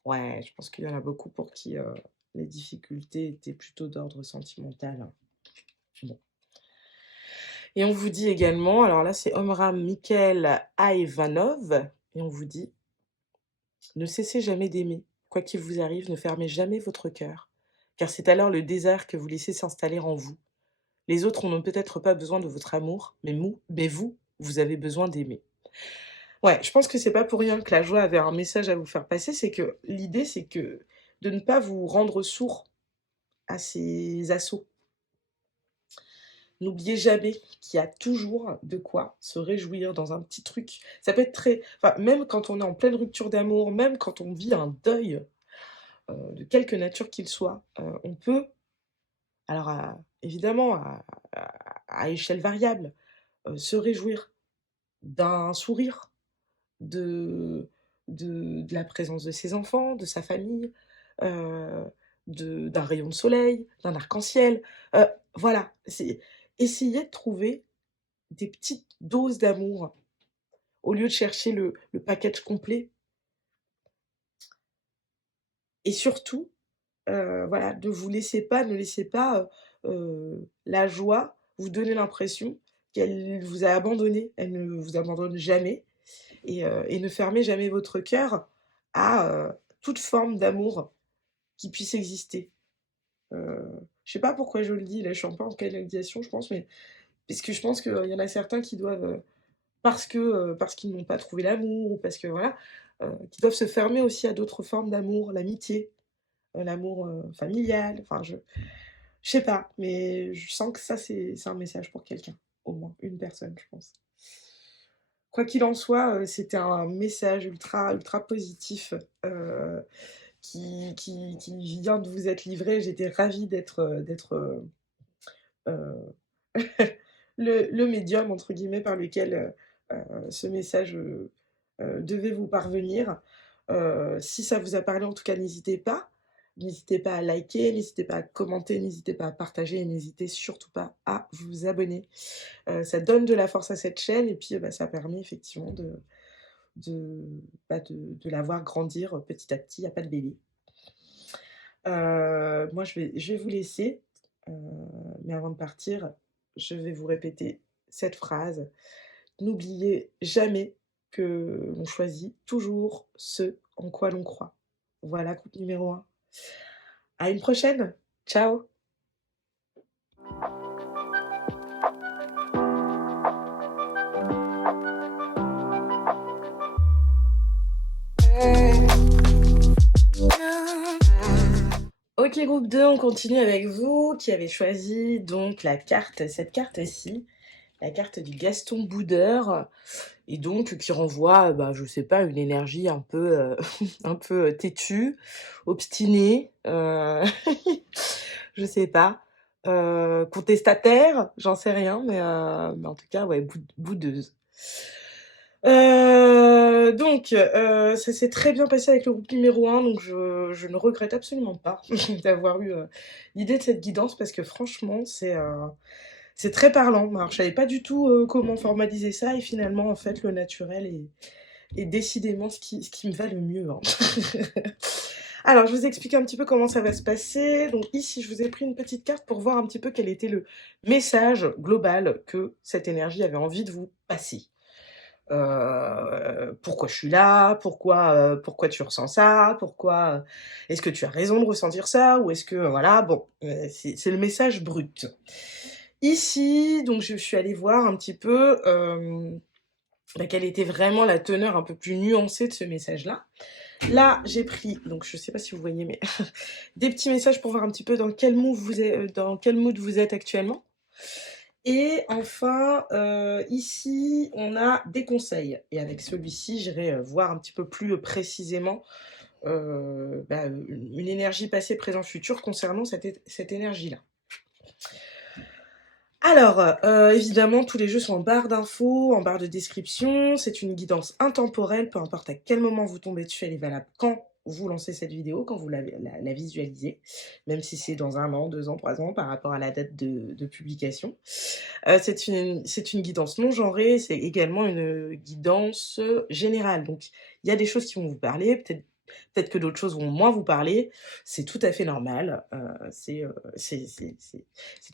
Ouais, je pense qu'il y en a beaucoup pour qui, les difficultés étaient plutôt d'ordre sentimental, hein. Bon. Et on vous dit également, alors là, c'est Omram Mikhail Aïvanov, et on vous dit: «Ne cessez jamais d'aimer. Quoi qu'il vous arrive, ne fermez jamais votre cœur, car c'est alors le désert que vous laissez s'installer en vous. Les autres n'ont peut-être pas besoin de votre amour, mais vous, vous avez besoin d'aimer.» Ouais, je pense que c'est pas pour rien que la joie avait un message à vous faire passer, c'est que l'idée, c'est que de ne pas vous rendre sourd à ces assauts. N'oubliez jamais qu'il y a toujours de quoi se réjouir dans un petit truc. Ça peut être très enfin, même quand on est en pleine rupture d'amour, même quand on vit un deuil, de quelque nature qu'il soit, on peut alors évidemment à échelle variable, se réjouir d'un sourire, de de la présence de ses enfants, de sa famille, heu, d'un rayon de soleil, d'un arc-en-ciel, heu, voilà, c'est essayer de trouver des petites doses d'amour au lieu de chercher le package complet et surtout, voilà, ne laissez pas, la joie vous donner l'impression qu'elle vous a abandonné. Elle ne vous abandonne jamais et ne fermez jamais votre cœur à, toute forme d'amour qui puisse exister. Je sais pas pourquoi je le dis, là, je suis un peu en canalisation, je pense, mais parce que je pense qu'il y en a certains qui doivent, parce qu'ils n'ont pas trouvé l'amour ou parce que voilà, qui doivent se fermer aussi à d'autres formes d'amour, l'amitié, l'amour, familial, enfin je sais pas, mais je sens que ça c'est un message pour quelqu'un, au moins une personne, je pense. Quoi qu'il en soit, c'était un message ultra ultra positif, heu, qui vient de vous être livré. J'étais ravie d'être le «médium» entre guillemets par lequel, ce message, devait vous parvenir. Si ça vous a parlé en tout cas n'hésitez pas à liker, n'hésitez pas à commenter, n'hésitez pas à partager et n'hésitez surtout pas à vous abonner. Ça donne de la force à cette chaîne et puis, bah, ça permet effectivement de, de la voir grandir, petit à petit, il y a pas de bébé. Moi je vais vous laisser, heu, mais avant de partir, je vais vous répéter cette phrase: «N'oubliez jamais que l'on choisit toujours ce en quoi l'on croit.» Voilà, coupe numéro 1. À une prochaine. Ciao. OK, groupe 2, on continue avec vous qui avez choisi donc cette carte-ci, la carte du Gaston Boudeur et donc qui renvoie, bah, je sais pas, une énergie un peu, un peu, têtue, obstinée, je sais pas, contestataire, j'en sais rien, mais en tout cas, ouais, boudeuse. Donc, ça s'est très bien passé avec le groupe numéro 1, donc je ne regrette absolument pas d'avoir eu, l'idée de cette guidance parce que franchement, c'est très parlant. Alors je savais pas du tout, comment formaliser ça et finalement, en fait, le naturel est décidément ce qui me va le mieux, hein. Alors, je vous explique un petit peu comment ça va se passer. Donc ici, je vous ai pris une petite carte pour voir un petit peu quel était le message global que cette énergie avait envie de vous passer. Pourquoi je suis là? Pourquoi tu ressens ça? Est-ce que tu as raison de ressentir ça? Ou est-ce que voilà, bon, c'est le message brut. Ici, donc je suis allée voir un petit peu, bah, quelle était vraiment la teneur un peu plus nuancée de ce message-là. Là, j'ai pris, donc je sais pas si vous voyez, mais des petits messages pour voir un petit peu dans quel mood vous êtes actuellement. Et enfin, ici, on a des conseils. Et avec celui-ci, j'irai voir un petit peu plus précisément bah, une énergie passée, présent, futur concernant cette énergie-là. Alors, évidemment, tous les jeux sont en barre d'infos, en barre de description. C'est une guidance intemporelle, peu importe à quel moment vous tombez dessus, elle est valable quand vous lancez cette vidéo, quand vous la visualisez, même si c'est dans 1 an, 2 ans, 3 ans, par rapport à la date de publication. C'est une guidance non genrée, c'est également une guidance générale. Donc, il y a des choses qui vont vous parler, peut-être que d'autres choses vont moins vous parler. C'est tout à fait normal. C'est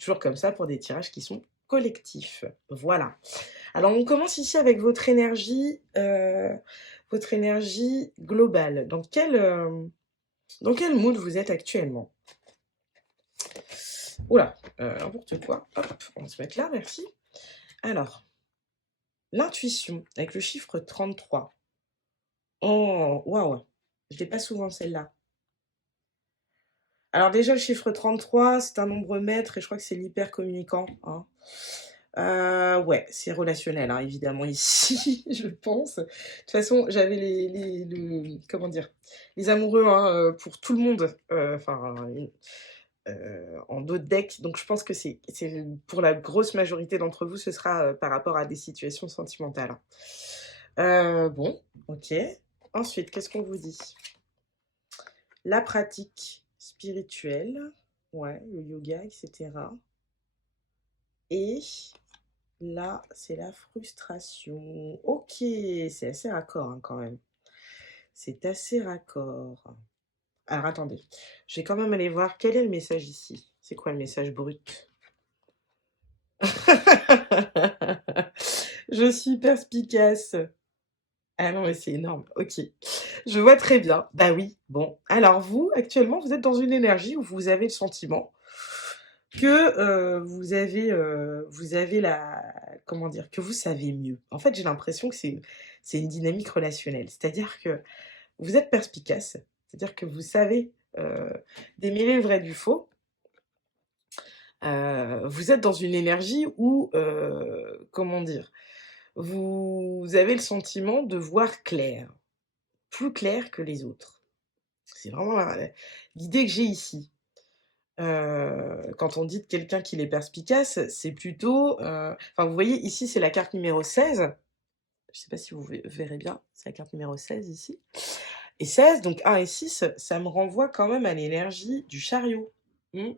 toujours comme ça pour des tirages qui sont collectifs. Voilà. Alors, on commence ici avec votre énergie globale. Dans quel mood vous êtes actuellement? Oula, n'importe quoi. Hop, on va se mettre là, merci. Alors, l'intuition, avec le chiffre 33. Oh, waouh, je l'ai pas souvent celle-là. Alors déjà, le chiffre 33, c'est un nombre maître et je crois que c'est l'hyper communicant, hein. Ouais, c'est relationnel, hein, évidemment ici, je pense. De toute façon, j'avais comment dire? Les amoureux, hein, pour tout le monde, enfin, en d'autres decks, donc je pense que c'est pour la grosse majorité d'entre vous, ce sera, par rapport à des situations sentimentales, hein. Bon, OK. Ensuite, qu'est-ce qu'on vous dit? La pratique spirituelle, ouais, le yoga et cetera, et là, c'est la frustration. OK, c'est assez raccord, hein, quand même. C'est assez raccord. Alors attendez, je vais quand même aller voir quel est le message ici. C'est quoi le message brut? Je suis perspicace. Ah non, mais c'est énorme. OK. Je vois très bien. Bah oui, bon. Alors vous, actuellement, vous êtes dans une énergie où vous avez le sentiment que, vous avez la comment dire? Que vous savez mieux. En fait, j'ai l'impression que c'est une dynamique relationnelle. C'est-à-dire que vous êtes perspicace, c'est-à-dire que vous savez, démêler le vrai du faux. Vous êtes dans une énergie où, comment dire? Vous avez le sentiment de voir clair, plus clair que les autres. C'est vraiment l'idée que j'ai ici. Quand on dit de quelqu'un qu'il est perspicace, c'est plutôt, enfin, vous voyez ici, c'est la carte numéro 16. Je sais pas si vous verrez bien, c'est la carte numéro 16 ici, et 16, donc 1 et 6, ça me renvoie quand même à l'énergie du chariot. Mmh.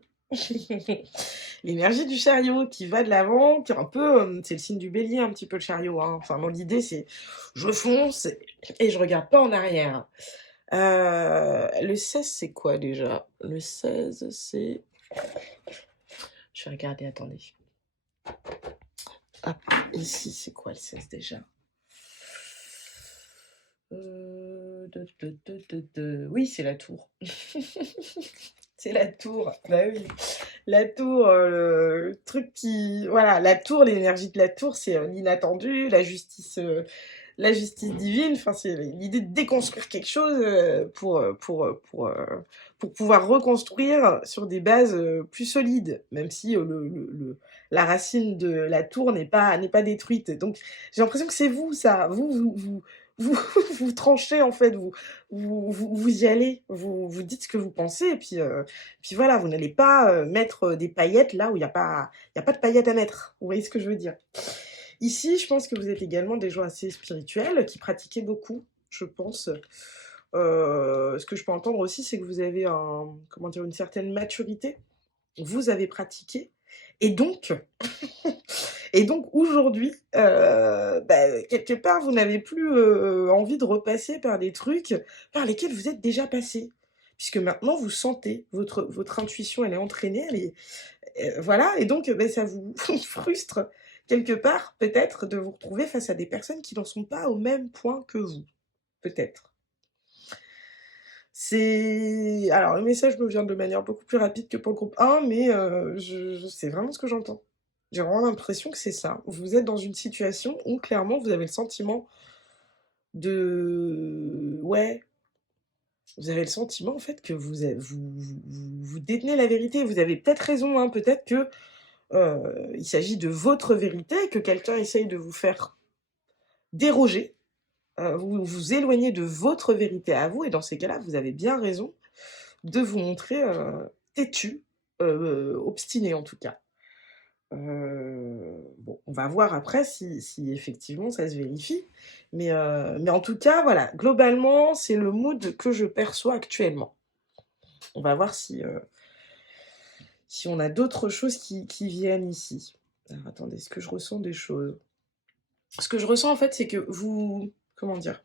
L'énergie du chariot qui va de l'avant, qui est un peu, c'est le signe du bélier un petit peu le chariot, hein. Enfin, dans l'idée, c'est: «Je fonce et je regarde pas en arrière». Le 16, c'est quoi déjà? Le 16, c'est, je vais regarder, attendez. Hop, ici, c'est quoi le 16 déjà? Oui, c'est la tour. C'est la tour, bah oui. La tour, le truc qui voilà, la tour, l'énergie de la tour, c'est, l'inattendu, la justice divine, enfin, c'est l'idée de déconstruire quelque chose, pour pouvoir reconstruire sur des bases, plus solides, même si, la racine de la tour n'est pas détruite. Donc j'ai l'impression que c'est vous ça, vous vous tranchez en fait, vous y allez, vous dites ce que vous pensez et puis voilà, vous n'allez pas, mettre, des paillettes là où il y a pas de paillettes à mettre. Vous voyez ce que je veux dire? Ici, je pense que vous êtes également des gens assez spirituels, qui pratiquaient beaucoup, je pense. Ce que je peux entendre aussi, c'est que vous avez comment dire? Une certaine maturité. Vous avez pratiqué et donc et donc aujourd'hui, bah, quelque part, vous n'avez plus, envie de repasser par des trucs par lesquels vous êtes déjà passé. puisque maintenant vous sentez, votre intuition, elle est entraînée, elle est voilà et donc beh, ça vous frustre quelque part, peut-être, de vous retrouver face à des personnes qui n'en sont pas au même point que vous, peut-être. C'est alors le message me vient de manière beaucoup plus rapide que pour le groupe 1, mais je c'est vraiment ce que j'entends. J'ai vraiment l'impression que c'est ça. Vous êtes dans une situation où clairement vous avez le sentiment de ouais, vous avez le sentiment en fait que vous détenez la vérité. Vous avez peut-être raison, hein, peut-être que, il s'agit de votre vérité et que quelqu'un essaye de vous faire déroger, vous éloigner de votre vérité à vous et dans ces cas-là, vous avez bien raison de vous montrer, têtu, obstiné en tout cas. Bon, on va voir après si effectivement ça se vérifie, mais en tout cas, voilà, globalement, c'est le mood que je perçois actuellement. On va voir si on a d'autres choses qui viennent ici. Alors attendez, est-ce que je ressens des choses? Ce que je ressens en fait, c'est que vous comment dire?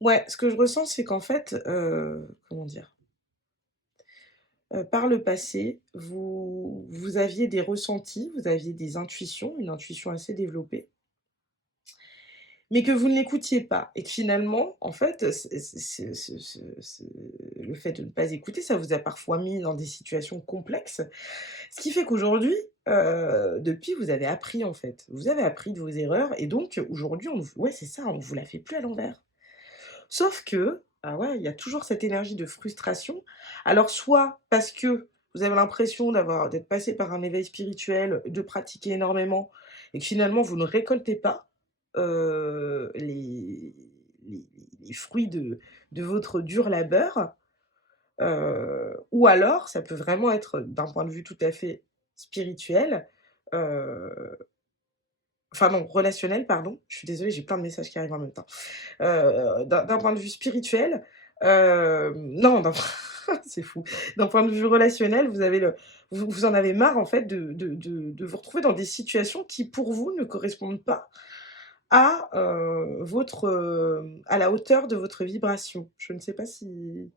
Ouais, ce que je ressens, c'est qu'en fait, comment dire? Par le passé, vous aviez des ressentis, vous aviez des intuitions, une intuition assez développée, mais que vous ne l'écoutiez pas et que finalement, en fait, le fait de ne pas écouter, ça vous a parfois mis dans des situations complexes. Ce qui fait qu'aujourd'hui, depuis, vous avez appris, en fait. Vous avez appris de vos erreurs et donc aujourd'hui, on vous ouais, c'est ça, on vous la fait plus à l'envers. Sauf que, ah ouais, il y a toujours cette énergie de frustration. Alors soit parce que vous avez l'impression d'être passé par un éveil spirituel, de pratiquer énormément et que finalement vous ne récoltez pas, les les fruits de votre dur labeur, ou alors ça peut vraiment être d'un point de vue tout à fait spirituel, heu, enfin non, relationnel pardon, je suis désolée, j'ai plein de messages qui arrivent en même temps. D'un point de vue spirituel, non, d'un c'est fou. D'un point de vue relationnel, vous en avez marre en fait de vous retrouver dans des situations qui pour vous ne correspondent pas à la hauteur de votre vibration. Je ne sais pas si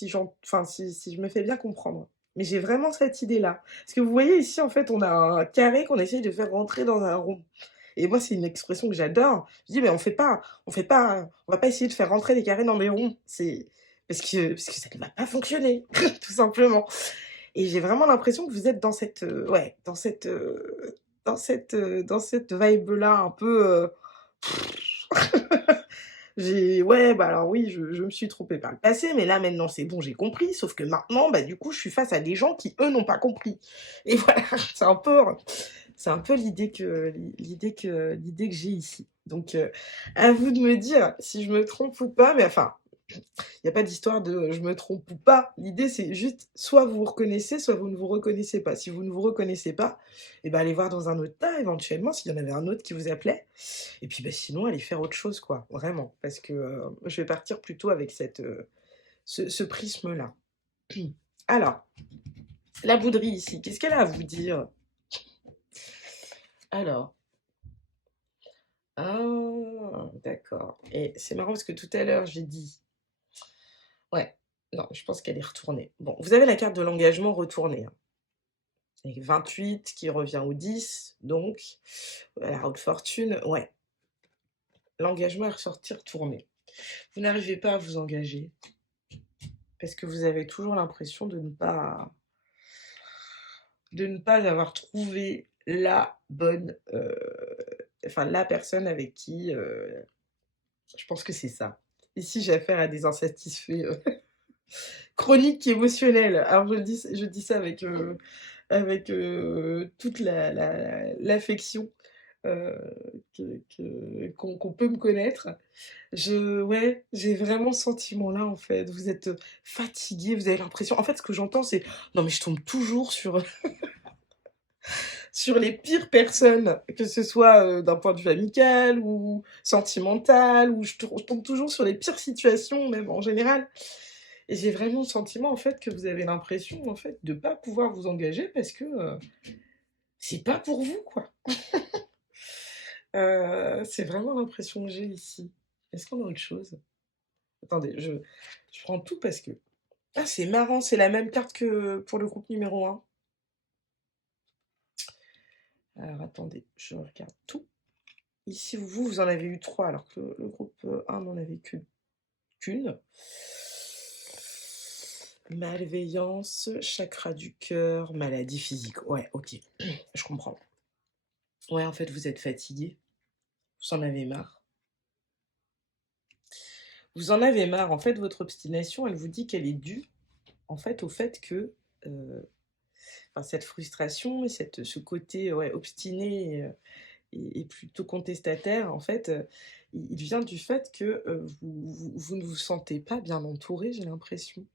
je me fais bien comprendre. Mais j'ai vraiment cette idée-là. Parce que vous voyez ici, en fait, on a un carré qu'on essaye de faire rentrer dans un rond. Et moi, c'est une expression que j'adore. Je dis: «Mais on va pas essayer de faire rentrer des carrés dans des ronds». C'est parce que ça ne va pas fonctionner, tout simplement. Et j'ai vraiment l'impression que vous êtes dans cette, ouais, dans cette vibe-là un peu, j'ai ouais, bah, alors oui, je me suis trompée par le passé, mais là, maintenant, c'est bon, j'ai compris. Sauf que maintenant, bah, du coup, je suis face à des gens qui, eux, n'ont pas compris. Et voilà, c'est un peu l'idée que j'ai ici. Donc, à vous de me dire si je me trompe ou pas, mais enfin, il y a pas d'histoire de je me trompe ou pas. L'idée, c'est juste soit vous vous reconnaissez, soit vous ne vous reconnaissez pas. Si vous ne vous reconnaissez pas, et ben, allez voir dans un autre tas éventuellement, s'il y en avait un autre qui vous appelait. Et puis, bah, sinon, allez faire autre chose, quoi, vraiment. Parce que, je vais partir plutôt avec ce prisme-là. Alors, la bouderie ici, qu'est-ce qu'elle a à vous dire? Alors, ah, d'accord et c'est marrant parce que tout à l'heure, j'ai dit ouais, non, je pense qu'elle est retournée. Bon, vous avez la carte de l'engagement retournée, hein, avec 28 qui revient au 10, donc la roue de fortune, ouais, l'engagement est ressorti retourné. Vous n'arrivez pas à vous engager parce que vous avez toujours l'impression de ne pas avoir trouvé la bonne, enfin la personne avec qui, je pense que c'est ça. Ici, j'ai affaire à des insatisfaits, chroniques émotionnels. Alors je dis ça avec, toute l'affection, heu, qu'on peut me connaître. Ouais, j'ai vraiment ce sentiment-là, en fait. Vous êtes, fatigué, vous avez l'impression en fait, ce que j'entends, c'est: «Non mais je tombe toujours sur, sur les pires personnes, que ce soit, d'un point de vue amical ou sentimental ou je tombe toujours sur les pires situations même en général et j'ai vraiment le sentiment en fait que vous avez l'impression en fait de pas pouvoir vous engager parce que, c'est pas pour vous quoi. C'est vraiment l'impression que j'ai ici. Est-ce qu'on a autre chose? Attendez, je prends tout parce que ah, c'est marrant, c'est la même carte que pour le groupe numéro 1. Alors attendez, je regarde tout. Ici, vous en avez eu 3 alors que le groupe, 1 n'en avait qu'une. Malveillance, chakra du cœur, maladie physique. Ouais, OK, je comprends. Ouais, en fait, vous êtes fatigué, vous en avez marre. Vous en avez marre, en fait, votre obstination, elle vous dit qu'elle est due, en fait, au fait que, heu, enfin, cette frustration et ce côté, ouais, obstiné, et plutôt contestataire, en fait, il vient du fait que, vous ne vous sentez pas bien entouré, j'ai l'impression.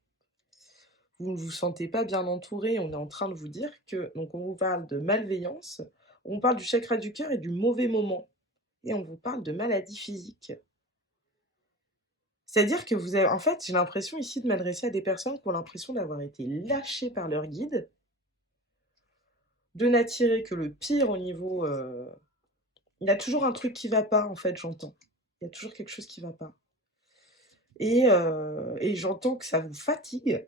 Vous ne vous sentez pas bien entouré. On est en train de vous dire que donc on vous parle de malveillance, on parle du chakra du cœur et du mauvais moment et on vous parle de maladie physique. C'est-à-dire que vous avez en fait, j'ai l'impression ici de m'adresser à des personnes qui ont l'impression d'avoir été lâchées par leur guide, de n'attirer que le pire au niveau, il y a toujours un truc qui va pas en fait, j'entends. Il y a toujours quelque chose qui va pas et j'entends que ça vous fatigue,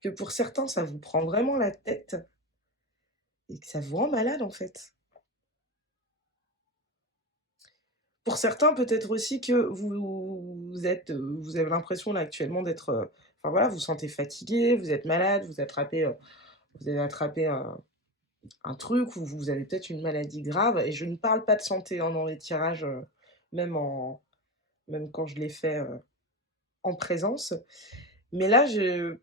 que pour certains ça vous prend vraiment la tête et que ça vous rend malade en fait. Pour certains, peut-être aussi que vous avez l'impression là actuellement d'être, enfin voilà, vous vous sentez fatigué, vous êtes malade, vous avez attrapé un truc ou vous avez peut-être une maladie grave et je ne parle pas de santé, hein, dans les tirages, même en même quand je les fais, en présence. Mais là, j'ai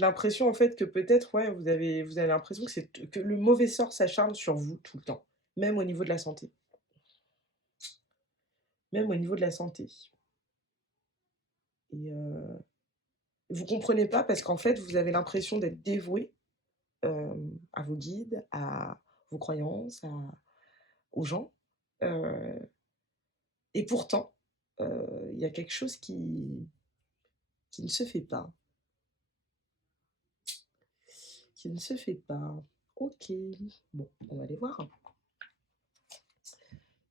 l'impression en fait que peut-être, ouais, vous avez l'impression que que le mauvais sort s'acharne sur vous tout le temps, même au niveau de la santé, même au niveau de la santé et vous comprenez pas parce qu'en fait, vous avez l'impression d'être dévoué, à vos guides, à vos croyances, aux gens, heu et pourtant, il y a quelque chose qui ne se fait pas, qui ne se fait pas. OK, bon, on va aller voir.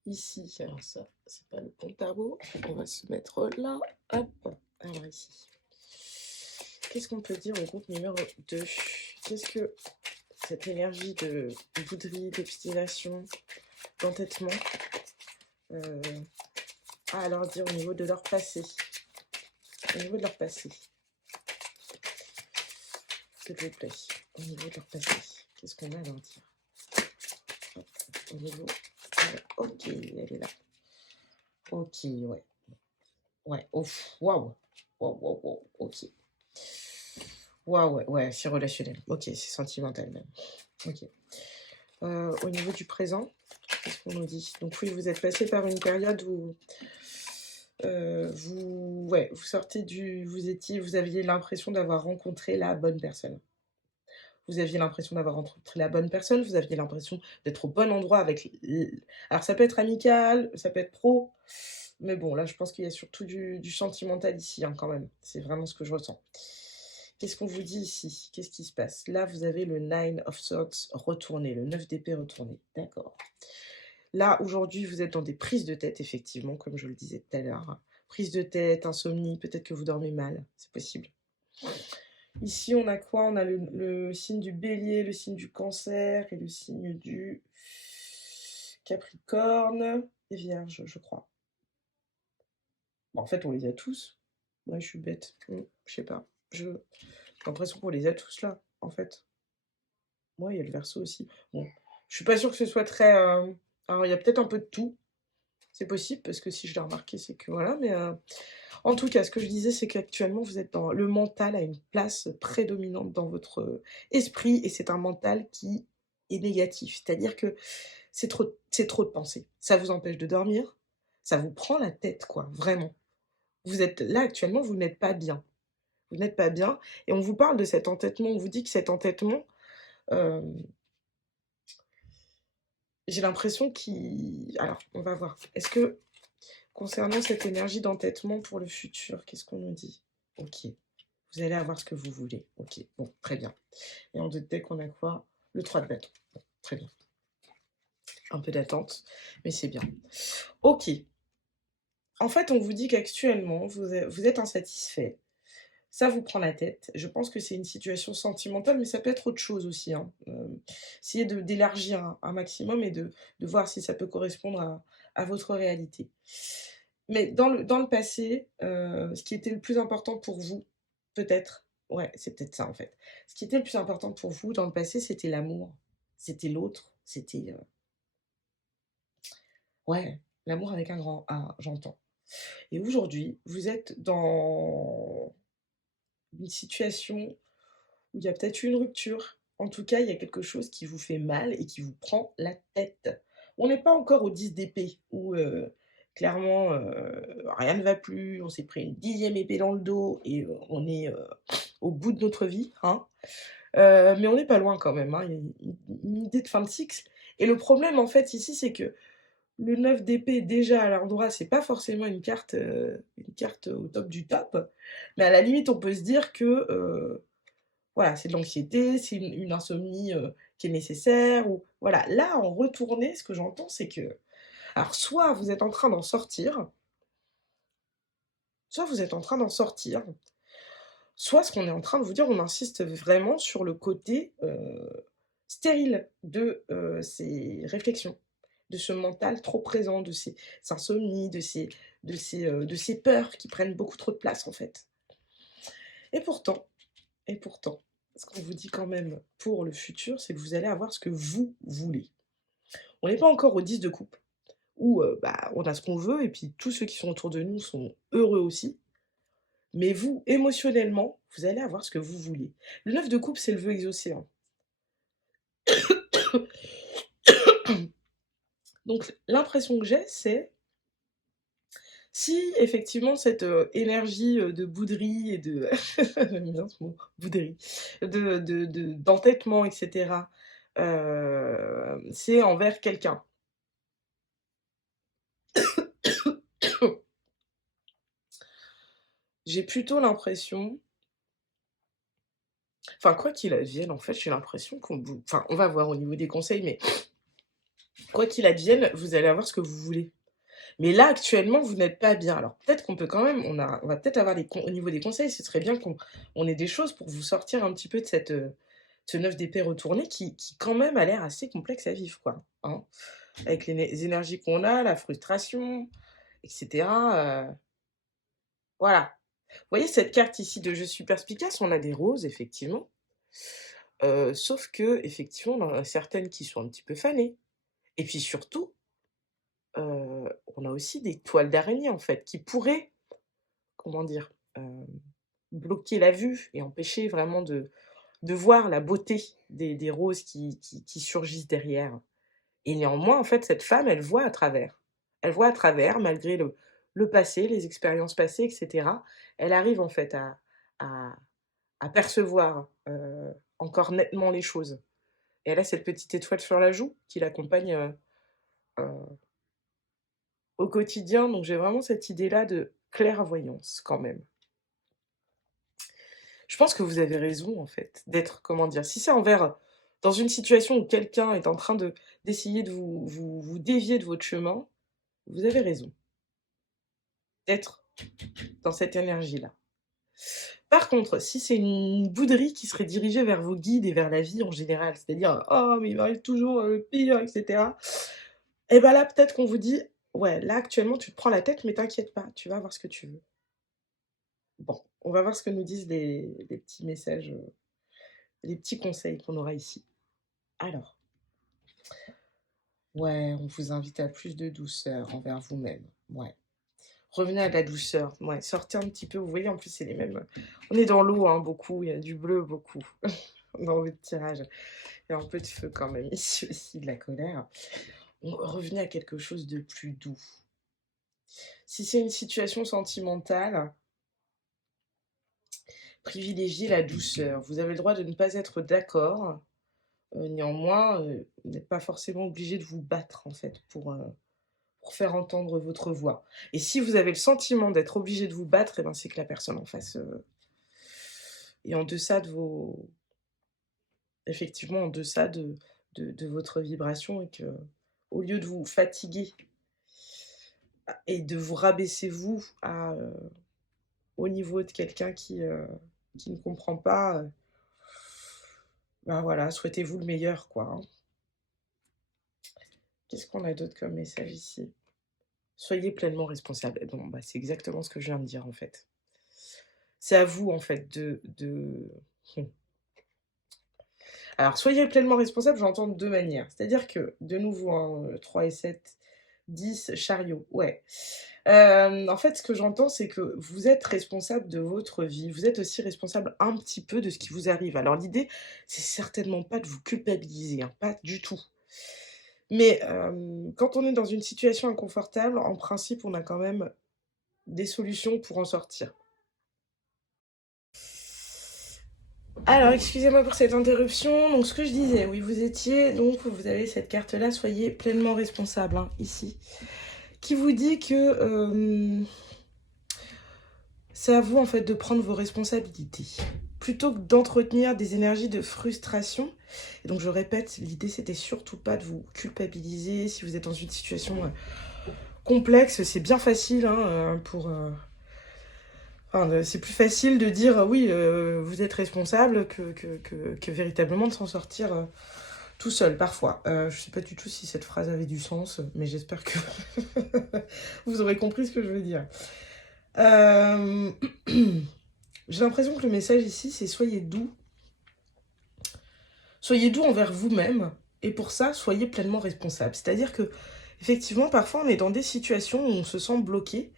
Ici, alors ça, c'est pas le bon tarot, on va se mettre là, hop, alors ici. Qu'est-ce qu'on peut dire au groupe numéro 2? Qu'est-ce que cette énergie de bouderie, d'obstination, d'entêtement, heu, a à leur dire au niveau de leur passé? Au niveau de leur passé, s'il vous plaît, au niveau de leur passé, qu'est-ce qu'on a à leur dire? Hop, au niveau OK, elle est là. OK, ouais. Ouais, ouf, waouh! Waouh, waouh, waouh, OK. Waouh, ouais, ouais, c'est relationnel. OK, c'est sentimental même. OK. Au niveau du présent, qu'est-ce qu'on nous dit? Donc oui, vous êtes passé par une période où, vous ouais, vous sortez du vous aviez l'impression d'avoir rencontré la bonne personne. Vous aviez l'impression d'avoir rencontré la bonne personne, vous aviez l'impression d'être au bon endroit avec l alors ça peut être amical, ça peut être pro, mais bon, là, je pense qu'il y a surtout du sentimental ici, hein, quand même. C'est vraiment ce que je ressens. Qu'est-ce qu'on vous dit ici? Qu'est-ce qui se passe? Là, vous avez le Nine of Swords retourné, le 9 d'épée retourné. D'accord. Là, aujourd'hui, vous êtes dans des prises de tête, effectivement, comme je le disais tout à l'heure. Prise de tête, insomnie, peut-être que vous dormez mal, c'est possible. Ici, on a quoi? On a le signe du bélier, le signe du cancer et le signe du capricorne et vierge, je crois. Bah, en fait, on les a tous. Ouais, je suis bête. Je sais pas. J'ai l'impression qu'on les a tous là, en fait. Ouais, il y a le verso aussi. Bon, je suis pas sûre que ce soit très, alors il y a peut-être un peu de tout. C'est possible parce que si je l'ai remarqué, c'est que voilà, mais en tout cas, ce que je disais, c'est qu'actuellement, vous êtes dans le mental a une place prédominante dans votre, esprit et c'est un mental qui est négatif. C'est-à-dire que c'est trop de pensées. Ça vous empêche de dormir, ça vous prend la tête quoi, vraiment. Vous êtes là, actuellement, vous n'êtes pas bien. Vous n'êtes pas bien et on vous parle de cet entêtement. On vous dit que cet entêtement, hem, j'ai l'impression qu'il alors, on va voir. Est-ce que concernant cette énergie d'entêtement pour le futur, qu'est-ce qu'on nous dit? OK. Vous allez avoir ce que vous voulez. OK, bon, très bien. Et en 2 deck, on a quoi? Le 3 de bâton. Bon, très bien. Un peu d'attente, mais c'est bien. OK. En fait, on vous dit qu'actuellement, vous êtes insatisfait. Ça vous prend la tête. Je pense que c'est une situation sentimentale, mais ça peut être autre chose aussi, hein. Essayez d'élargir un maximum et de voir si ça peut correspondre à votre réalité. Mais dans le passé, ce qui était le plus important pour vous, peut-être, ouais, c'est peut-être ça, en fait. Ce qui était le plus important pour vous dans le passé, c'était l'amour, c'était l'autre, c'était, ouais, l'amour avec un grand A, j'entends. Et aujourd'hui, vous êtes dans une situation où il y a peut-être eu une rupture. En tout cas, il y a quelque chose qui vous fait mal et qui vous prend la tête. On n'est pas encore au 10 d'épée où, clairement, rien ne va plus, on s'est pris une 10e épée dans le dos et on est, au bout de notre vie, hein. Mais on n'est pas loin quand même, hein. Il y a une idée de fin de cycle et le problème, en fait, ici, c'est que le 9 d'épée, déjà, à l'endroit, c'est pas forcément une carte au top du top. Mais à la limite, on peut se dire que, voilà, c'est de l'anxiété, c'est une insomnie, qui est nécessaire ou voilà. Là, en retournée, ce que j'entends, c'est que alors soit vous êtes en train d'en sortir, soit vous êtes en train d'en sortir, soit ce qu'on est en train de vous dire, on insiste vraiment sur le côté, stérile de, ces réflexions, de ce mental trop présent, de ces insomnies, de ces peurs qui prennent beaucoup trop de place, en fait. Et pourtant et pourtant, ce qu'on vous dit quand même pour le futur, c'est que vous allez avoir ce que vous voulez. On n'est pas encore au 10 de coupe où, bah, on a ce qu'on veut et puis tous ceux qui sont autour de nous sont heureux aussi. Mais vous, émotionnellement, vous allez avoir ce que vous voulez. Le 9 de coupe, c'est le vœu exaucé, hein. Donc l'impression que j'ai, c'est si effectivement cette, énergie, de bouderie et de j'aime bien ce mot, bouderie, d'entêtement et cetera, c'est envers quelqu'un. J'ai plutôt l'impression enfin quoi qu'il advienne, en fait, j'ai l'impression qu'on vous enfin, on va voir au niveau des conseils, mais quoi qu'il advienne, vous allez avoir ce que vous voulez. Mais là, actuellement, vous n'êtes pas bien. Alors peut-être qu'on peut quand même on va peut-être avoir des con au niveau des conseils, ce serait bien qu'on ait des choses pour vous sortir un petit peu de cette, ce 9 d'épée retourné qui quand même a l'air assez complexe à vivre, quoi, hein. Avec les énergies qu'on a, la frustration et cetera, voilà. Vous voyez cette carte ici de «Je suis perspicace», on a des roses effectivement, sauf qu'effectivement, il y en a certaines qui sont un petit peu fanées et puis surtout, on a aussi des toiles d'araignée, en fait, qui pourraient, comment dire? Hem, bloquer la vue et empêcher vraiment de voir la beauté des roses qui surgissent derrière et néanmoins, en fait, cette femme, elle voit à travers. Elle voit à travers malgré le passé, les expériences passées et cetera. Elle arrive, en fait, à à percevoir, encore nettement les choses et elle a cette petite étoile sur la joue qui l'accompagne, heu, au quotidien, donc j'ai vraiment cette idée-là de clairvoyance quand même. Je pense que vous avez raison en fait, d'être comment dire? Si c'est envers dans une situation où quelqu'un est en train d'essayer de vous dévier de votre chemin, vous avez raison d'être dans cette énergie-là. Par contre, si c'est une bouderie qui serait dirigée vers vos guides et vers la vie en général, c'est-à-dire: «Oh mais il m'arrive toujours, le pire» et cetera, et bah, là peut-être qu'on vous dit: «Ouais, là actuellement tu te prends la tête mais t'inquiète pas, tu vas avoir ce que tu veux». Bon, on va voir ce que nous disent les petits messages, les petits conseils qu'on aura ici. Alors, ouais, on vous invite à plus de douceur envers vous-même. Ouais. Revenez à de la douceur. Ouais, sortez un petit peu. Vous voyez, en plus, c'est les mêmes. On est dans l'eau, hein, beaucoup. Il y a du bleu, beaucoup. Dans votre tirage. Il y a un peu de feu quand même ici aussi, de la colère. Revenez à quelque chose de plus doux. Si c'est une situation sentimentale, privilégiez la douceur. Vous avez le droit de ne pas être d'accord. Néanmoins, vous n'êtes pas forcément obligé de vous battre, en fait, pour faire entendre votre voix. Et si vous avez le sentiment d'être obligé de vous battre, et ben, c'est que la personne en face, est en deçà de vos effectivement en deçà de votre vibration et que au lieu de vous fatiguer et de vous rabaisser vous au niveau de quelqu'un qui ne comprend pas, bah, voilà, souhaitez-vous le meilleur, quoi, hein. Qu'est-ce qu'on a d'autre comme message ici? Soyez pleinement responsable. Et bon, bah, c'est exactement ce que je viens de dire, en fait. C'est à vous, en fait, mmh. Alors, soyez pleinement responsable, j'entends de 2 manières. C'est-à-dire que, de nouveau, hein, 3 et 7, 10, chariot, ouais. En fait, ce que j'entends, c'est que vous êtes responsable de votre vie. Vous êtes aussi responsable un petit peu de ce qui vous arrive. Alors l'idée, c'est certainement pas de vous culpabiliser, hein, pas du tout. Mais, quand on est dans une situation inconfortable, en principe, on a quand même des solutions pour en sortir. Alors, excusez-moi pour cette interruption. Donc, ce que je disais, oui, vous avez cette carte-là, soyez pleinement responsable, hein, ici, qui vous dit que c'est à vous, en fait, de prendre vos responsabilités. Plutôt que d'entretenir des énergies de frustration. Et donc, je répète, l'idée, c'était surtout pas de vous culpabiliser si vous êtes dans une situation complexe. C'est bien facile, hein, enfin, c'est plus facile de dire oui, vous êtes responsable que véritablement de s'en sortir tout seul, parfois. Je sais pas du tout si cette phrase avait du sens, mais j'espère que vous aurez compris ce que je veux dire. Euh, J'ai l'impression que le message ici, c'est soyez doux. Soyez doux envers vous-même. Et pour ça, soyez pleinement responsable. C'est-à-dire que, effectivement, parfois, on est dans des situations où on se sent bloqué.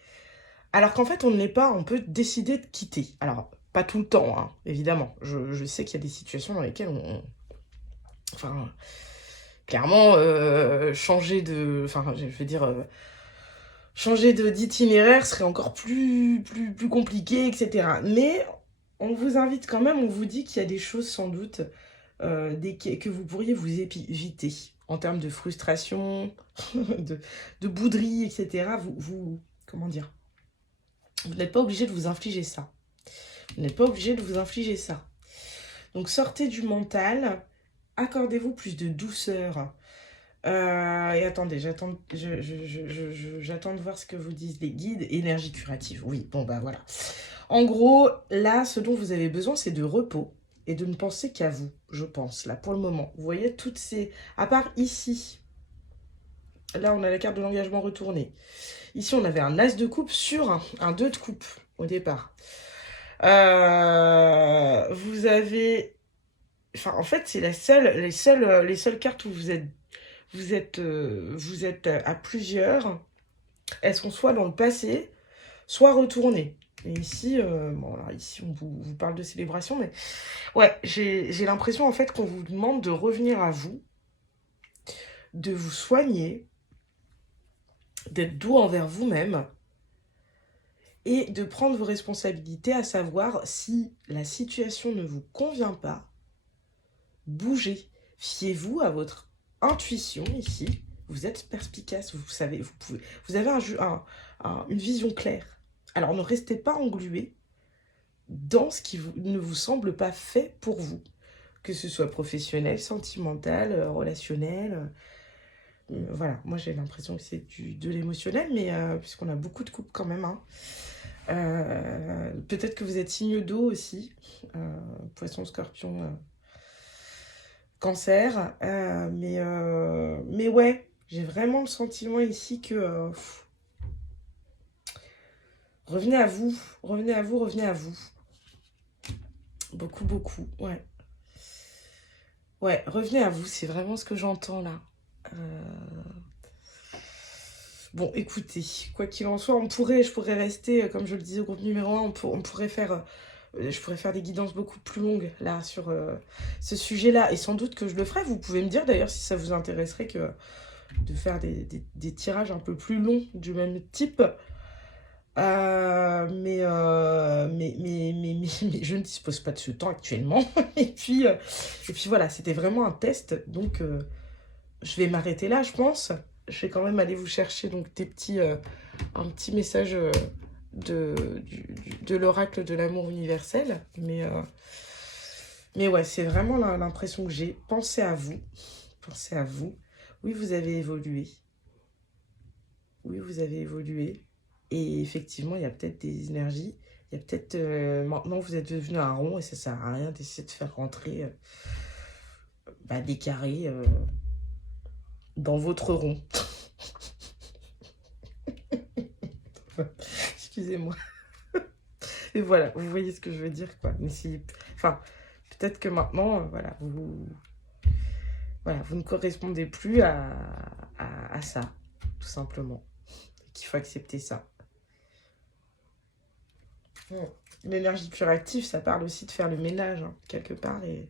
Alors qu'en fait, on ne l'est pas, on peut décider de quitter. Alors, pas tout le temps, hein, évidemment. Je sais qu'il y a des situations dans lesquelles enfin, clairement, changer de... Enfin, je veux dire... changer d'itinéraire serait encore plus compliqué, etc. Mais on vous invite quand même, on vous dit qu'il y a des choses sans doute que vous pourriez vous éviter en termes de frustration, de bouderie, etc. Comment dire? Vous n'êtes pas obligé de vous infliger ça. Vous n'êtes pas obligé de vous infliger ça. Donc sortez du mental, accordez-vous plus de douceur. Et attendez, j'attends de voir ce que vous disent les guides. Énergie curative, oui, bon bah voilà. En gros, là, ce dont vous avez besoin, c'est de repos et de ne penser qu'à vous, je pense, là, pour le moment. Vous voyez, toutes ces... À part ici, là, on a la carte de l'engagement retournée. Ici, on avait un as de coupe sur un 2 de coupe au départ. Vous avez... Enfin, en fait, c'est les seules cartes où vous êtes à plusieurs. Elles sont soit dans le passé, soit retournées. Et ici, bon, alors ici, on vous parle de célébration, mais ouais, j'ai l'impression en fait qu'on vous demande de revenir à vous, de vous soigner, d'être doux envers vous-même et de prendre vos responsabilités, à savoir si la situation ne vous convient pas, bougez. Fiez-vous à votre intuition ici. Vous êtes perspicace, vous savez, vous avez une vision claire. Alors ne restez pas englué dans ce qui ne vous semble pas fait pour vous, que ce soit professionnel, sentimental, relationnel. Voilà, moi j'ai l'impression que c'est de l'émotionnel, mais puisqu'on a beaucoup de couples quand même, hein. Peut-être que vous êtes signe d'eau aussi, poisson, scorpion, cancer, mais ouais, j'ai vraiment le sentiment ici que revenez à vous, revenez à vous, revenez à vous. Beaucoup, beaucoup, ouais. Ouais, revenez à vous, c'est vraiment ce que j'entends là. Bon, écoutez, quoi qu'il en soit, je pourrais rester, comme je le disais au groupe numéro 1, on pourrait faire, je pourrais faire des guidances beaucoup plus longues là sur ce sujet-là, et sans doute que je le ferai. Vous pouvez me dire d'ailleurs si ça vous intéresserait de faire des tirages un peu plus longs du même type. Mais je ne dispose pas de ce temps actuellement. Et puis voilà, c'était vraiment un test. Donc, je vais m'arrêter là, je pense. Je vais quand même aller vous chercher donc un petit message de l'oracle de l'amour universel. Mais ouais, c'est vraiment l'impression que j'ai. Pensez à vous. Pensez à vous. Oui, vous avez évolué. Oui, vous avez évolué. Et effectivement, il y a peut-être des énergies. Il y a peut-être... maintenant, vous êtes devenu un rond et ça sert à rien d'essayer de faire rentrer des carrés dans votre rond. Excusez-moi. Et voilà, vous voyez ce que je veux dire, quoi. Mais si... Enfin, peut-être que maintenant, voilà, vous ne correspondez plus à ça, tout simplement. Et qu'il faut accepter ça. L'énergie curative, ça parle aussi de faire le ménage, hein, quelque part. Et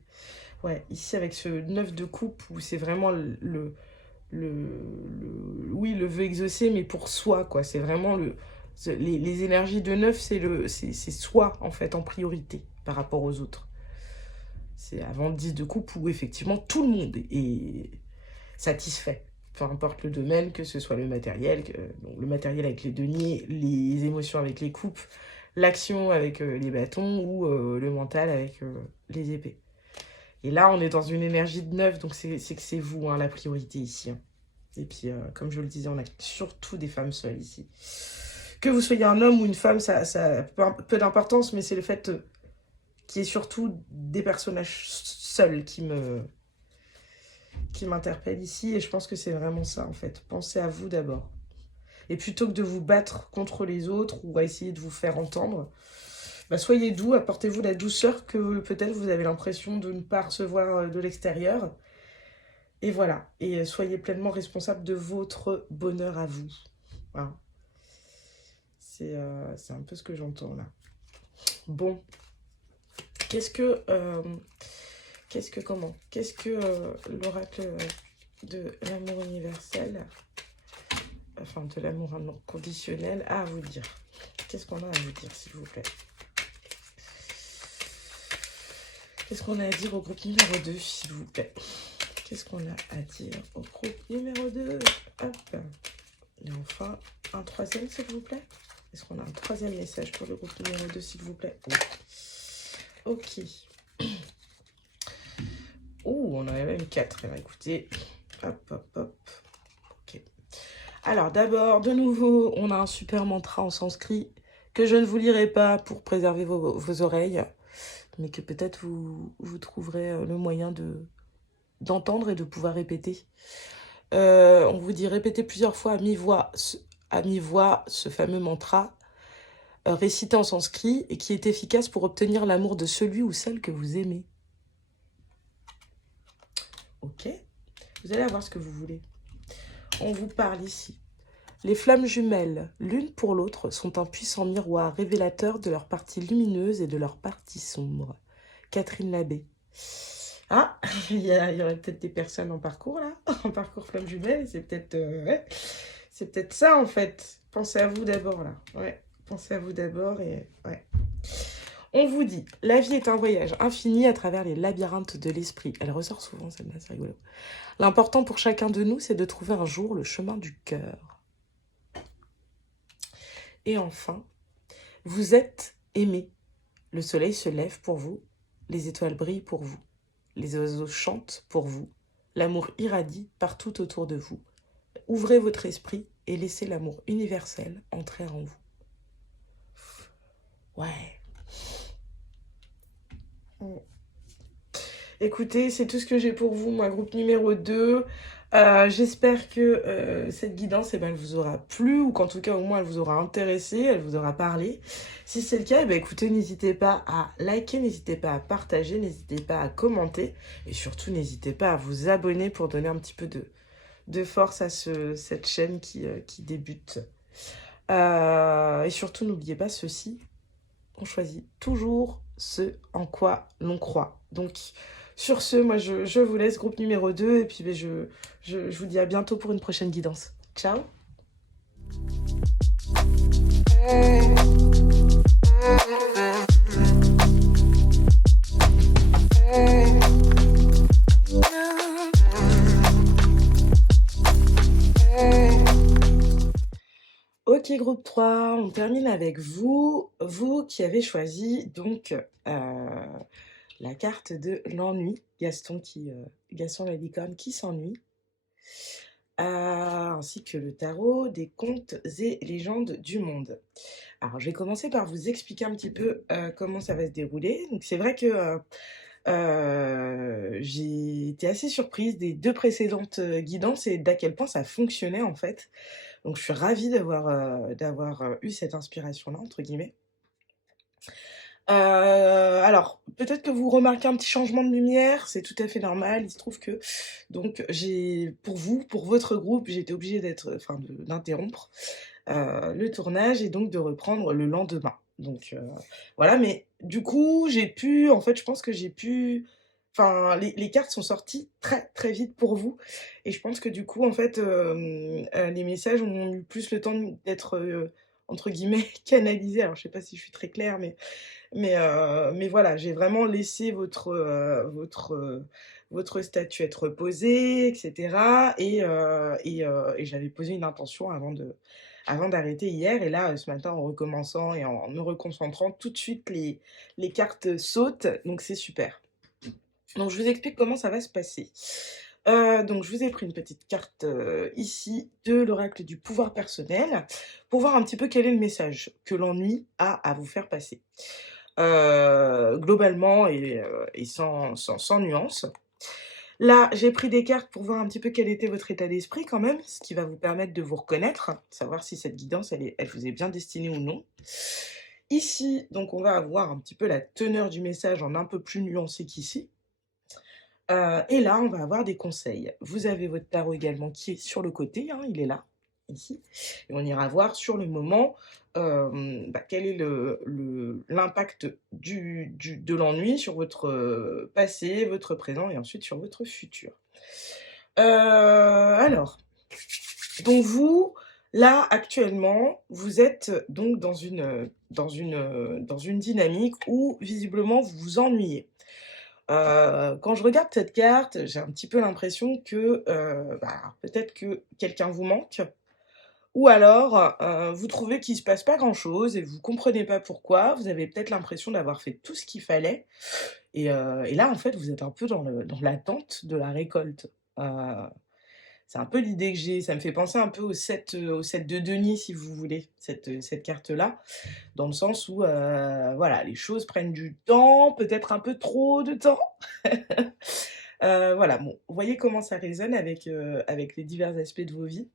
ouais, ici, avec ce 9 de coupe, où c'est vraiment oui, le vœu exaucé, mais pour soi, quoi. C'est vraiment les énergies de 9, c'est soi, en fait, en priorité, par rapport aux autres. C'est avant le 10 de coupe où, effectivement, tout le monde est satisfait. Peu importe le domaine, que ce soit le matériel, donc le matériel avec les deniers, les émotions avec les coupes, l'action avec les bâtons ou le mental avec les épées. Et là, on est dans une énergie de 9, donc c'est que c'est vous, hein, la priorité ici. Hein. Et puis, comme je le disais, on a surtout des femmes seules ici. Que vous soyez un homme ou une femme, ça a peu d'importance, mais c'est le fait qu'il y ait surtout des personnages seuls qui m'interpellent ici. Et je pense que c'est vraiment ça, en fait. Pensez à vous d'abord. Et plutôt que de vous battre contre les autres ou à essayer de vous faire entendre, soyez doux, apportez-vous la douceur que peut-être vous avez l'impression de ne pas recevoir de l'extérieur. Et voilà, et soyez pleinement responsable de votre bonheur à vous. Voilà. C'est un peu ce que j'entends là. Bon, qu'est-ce que l'oracle de l'amour universel, enfin de l'amour inconditionnel, a à vous dire? Qu'est-ce qu'on a à vous dire, s'il vous plaît? Qu'est-ce qu'on a à dire au groupe numéro 2, s'il vous plaît? Qu'est-ce qu'on a à dire au groupe numéro 2? Hop. Et enfin, un troisième, s'il vous plaît. Est-ce qu'on a un troisième message pour le groupe numéro 2, s'il vous plaît? Oui. Ok. Oh, on en a même 4. Alors, écoutez. Hop, hop, hop. Ok. Alors, d'abord, de nouveau, on a un super mantra en sanskrit que je ne vous lirai pas pour préserver vos oreilles, mais que peut-être vous trouverez le moyen d'entendre et de pouvoir répéter. On vous dit répéter plusieurs fois à mi-voix ce fameux mantra récité en sanskrit et qui est efficace pour obtenir l'amour de celui ou celle que vous aimez. Ok, vous allez avoir ce que vous voulez. On vous parle ici. Les flammes jumelles, l'une pour l'autre, sont un puissant miroir révélateur de leur partie lumineuse et de leur partie sombre. Catherine Labbé. Ah, il y aurait peut-être des personnes en parcours là, en parcours flammes jumelles, c'est peut-être c'est peut-être ça en fait. Pensez à vous d'abord là. Ouais, pensez à vous d'abord et ouais. On vous dit, la vie est un voyage infini à travers les labyrinthes de l'esprit. Elle ressort souvent, celle-là, c'est rigolo. L'important pour chacun de nous, c'est de trouver un jour le chemin du cœur. Et enfin, vous êtes aimé. Le soleil se lève pour vous, les étoiles brillent pour vous, les oiseaux chantent pour vous, l'amour irradie partout autour de vous. Ouvrez votre esprit et laissez l'amour universel entrer en vous. Ouais. Écoutez, c'est tout ce que j'ai pour vous, moi, groupe numéro 2. J'espère que cette guidance, elle vous aura plu, ou qu'en tout cas, au moins, elle vous aura intéressé, elle vous aura parlé. Si c'est le cas, écoutez, n'hésitez pas à liker, n'hésitez pas à partager, n'hésitez pas à commenter, et surtout, n'hésitez pas à vous abonner pour donner un petit peu de force à cette chaîne qui débute. Et surtout, n'oubliez pas ceci, on choisit toujours ce en quoi l'on croit. Donc, sur ce, moi, je vous laisse, groupe numéro 2, et puis je vous dis à bientôt pour une prochaine guidance. Ciao. Ok, groupe 3, on termine avec vous qui avez choisi donc la carte de l'ennui. Gaston la licorne qui s'ennuie. ainsi que le tarot des contes et légendes du monde. Alors, je vais commencer par vous expliquer un petit peu, comment ça va se dérouler. Donc c'est vrai que, j'ai été assez surprise des 2 précédentes, guidances et d'à quel point ça fonctionnait, en fait. Donc je suis ravie d'avoir eu «cette inspiration-là» entre guillemets. Alors, peut-être que vous remarquez un petit changement de lumière, c'est tout à fait normal. Il se trouve que donc j'ai pour vous, pour votre groupe, j'ai été obligée d'interrompre, le tournage et donc de reprendre le lendemain. Donc voilà, mais du coup, en fait, je pense que j'ai pu les cartes sont sorties très, très vite pour vous et je pense que du coup, en fait, les messages ont eu plus le temps d'être, entre guillemets «canalisés». Alors je sais pas si je suis très claire, mais voilà, j'ai vraiment laissé votre statut être posé et cetera et j'avais posé une intention avant d'arrêter hier et là, ce matin, en recommençant et en me reconcentrant, tout de suite les cartes sautent, donc c'est super. Donc je vous explique comment ça va se passer. Donc je vous ai pris une petite carte, ici de l'oracle du pouvoir personnel, pour voir un petit peu quel est le message que l'ennui a à vous faire passer. Globalement et sans nuance. Là, j'ai pris des cartes pour voir un petit peu quel était votre état d'esprit quand même, ce qui va vous permettre de vous reconnaître, savoir si cette guidance elle vous est bien destinée ou non. Ici, donc on va avoir un petit peu la teneur du message en un peu plus nuancé qu'ici. Et là, on va avoir des conseils. Vous avez votre tarot également qui est sur le côté, hein, il est là, ici. Et on ira voir sur le moment, quel est l'impact de l'ennui sur votre, passé, votre présent et ensuite sur votre futur. Alors, donc vous, là, actuellement, vous êtes donc dans une dynamique où visiblement vous vous ennuyez. Quand je regarde cette carte, j'ai un petit peu l'impression que, peut-être que quelqu'un vous manque ou alors, vous trouvez qu'il se passe pas grand-chose et vous comprenez pas pourquoi. Vous avez peut-être l'impression d'avoir fait tout ce qu'il fallait et là, en fait, vous êtes un peu dans l'attente de la récolte. Heu, c'est un peu l'idée que j'ai. Ça me fait penser un peu au 7 de denier, si vous voulez, cette carte-là. Dans le sens où, voilà, les choses prennent du temps, peut-être un peu trop de temps. Voilà, bon, vous voyez comment ça résonne avec les divers aspects de vos vies.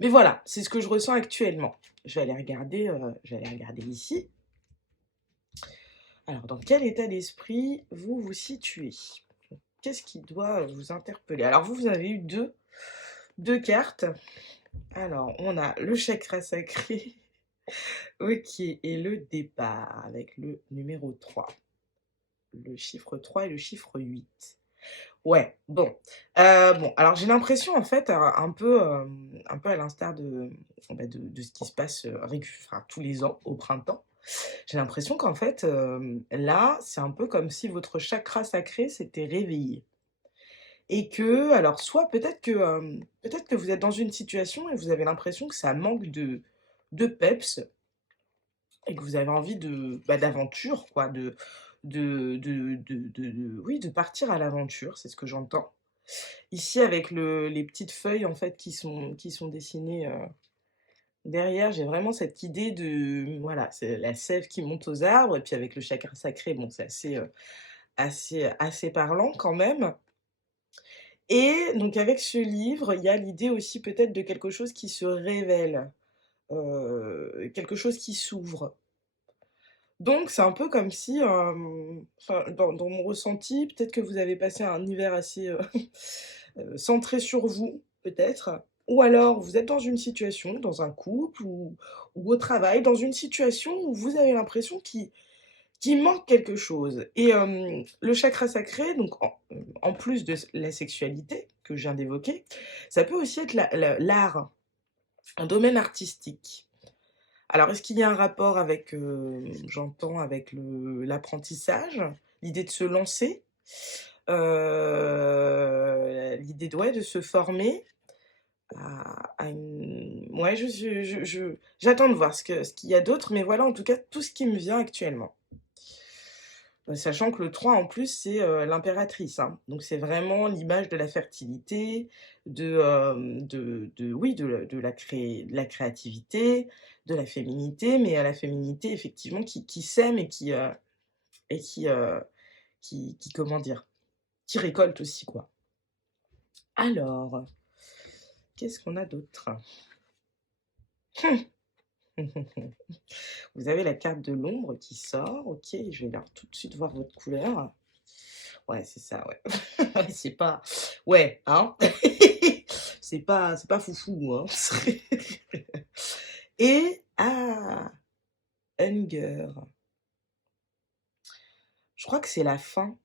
Mais voilà, c'est ce que je ressens actuellement. Je vais aller regarder ici. Alors, dans quel état d'esprit vous vous situez? Qu'est-ce qui doit vous interpeller? Alors vous avez eu deux cartes. Alors, on a le chakra sacré, OK, et le départ avec le numéro 3. Le chiffre 3 et le chiffre 8. Ouais, bon, alors j'ai l'impression en fait, un peu à l'instar de ce qui se passe, tous les ans au printemps. J'ai l'impression qu'en fait, là, c'est un peu comme si votre chakra sacré s'était réveillé et que alors soit peut-être que vous êtes dans une situation et vous avez l'impression que ça manque de peps et que vous avez envie d'aventure quoi, oui, de partir à l'aventure, c'est ce que j'entends. Ici avec les petites feuilles en fait qui sont dessinées, derrière, j'ai vraiment cette idée de voilà, c'est la sève qui monte aux arbres et puis avec le chakra sacré, bon, c'est assez parlant quand même et donc avec ce livre, il y a l'idée aussi peut-être de quelque chose qui se révèle, quelque chose qui s'ouvre. Donc c'est un peu comme si, dans mon ressenti, peut-être que vous avez passé un hiver assez, centré sur vous, peut-être. Ou alors vous êtes dans une situation, dans un couple ou au travail, dans une situation où vous avez l'impression qu'il manque quelque chose et le chakra sacré, donc en plus de la sexualité que je viens d'évoquer, ça peut aussi être l'art, un domaine artistique. Alors, est-ce qu'il y a un rapport avec, j'entends avec l'apprentissage, l'idée de se lancer, l'idée de se former à une ouais, j'attends de voir ce qu'il y a d'autre, mais voilà en tout cas tout ce qui me vient actuellement. Sachant que le 3 en plus, c'est, l'impératrice, hein. Donc c'est vraiment l'image de la fertilité, de oui, de la créativité, de la féminité, mais la féminité effectivement qui sème et qui comment dire? Qui récolte aussi, quoi. Alors, qu'est-ce qu'on a d'autre? Vous avez la carte de l'ombre qui sort, OK, je vais là tout de suite voir votre couleur. Ouais, c'est ça, ouais. Ouais, c'est pas ouais, hein? C'est pas foufou, hein? Et ah! Hunger. Je crois que c'est la fin.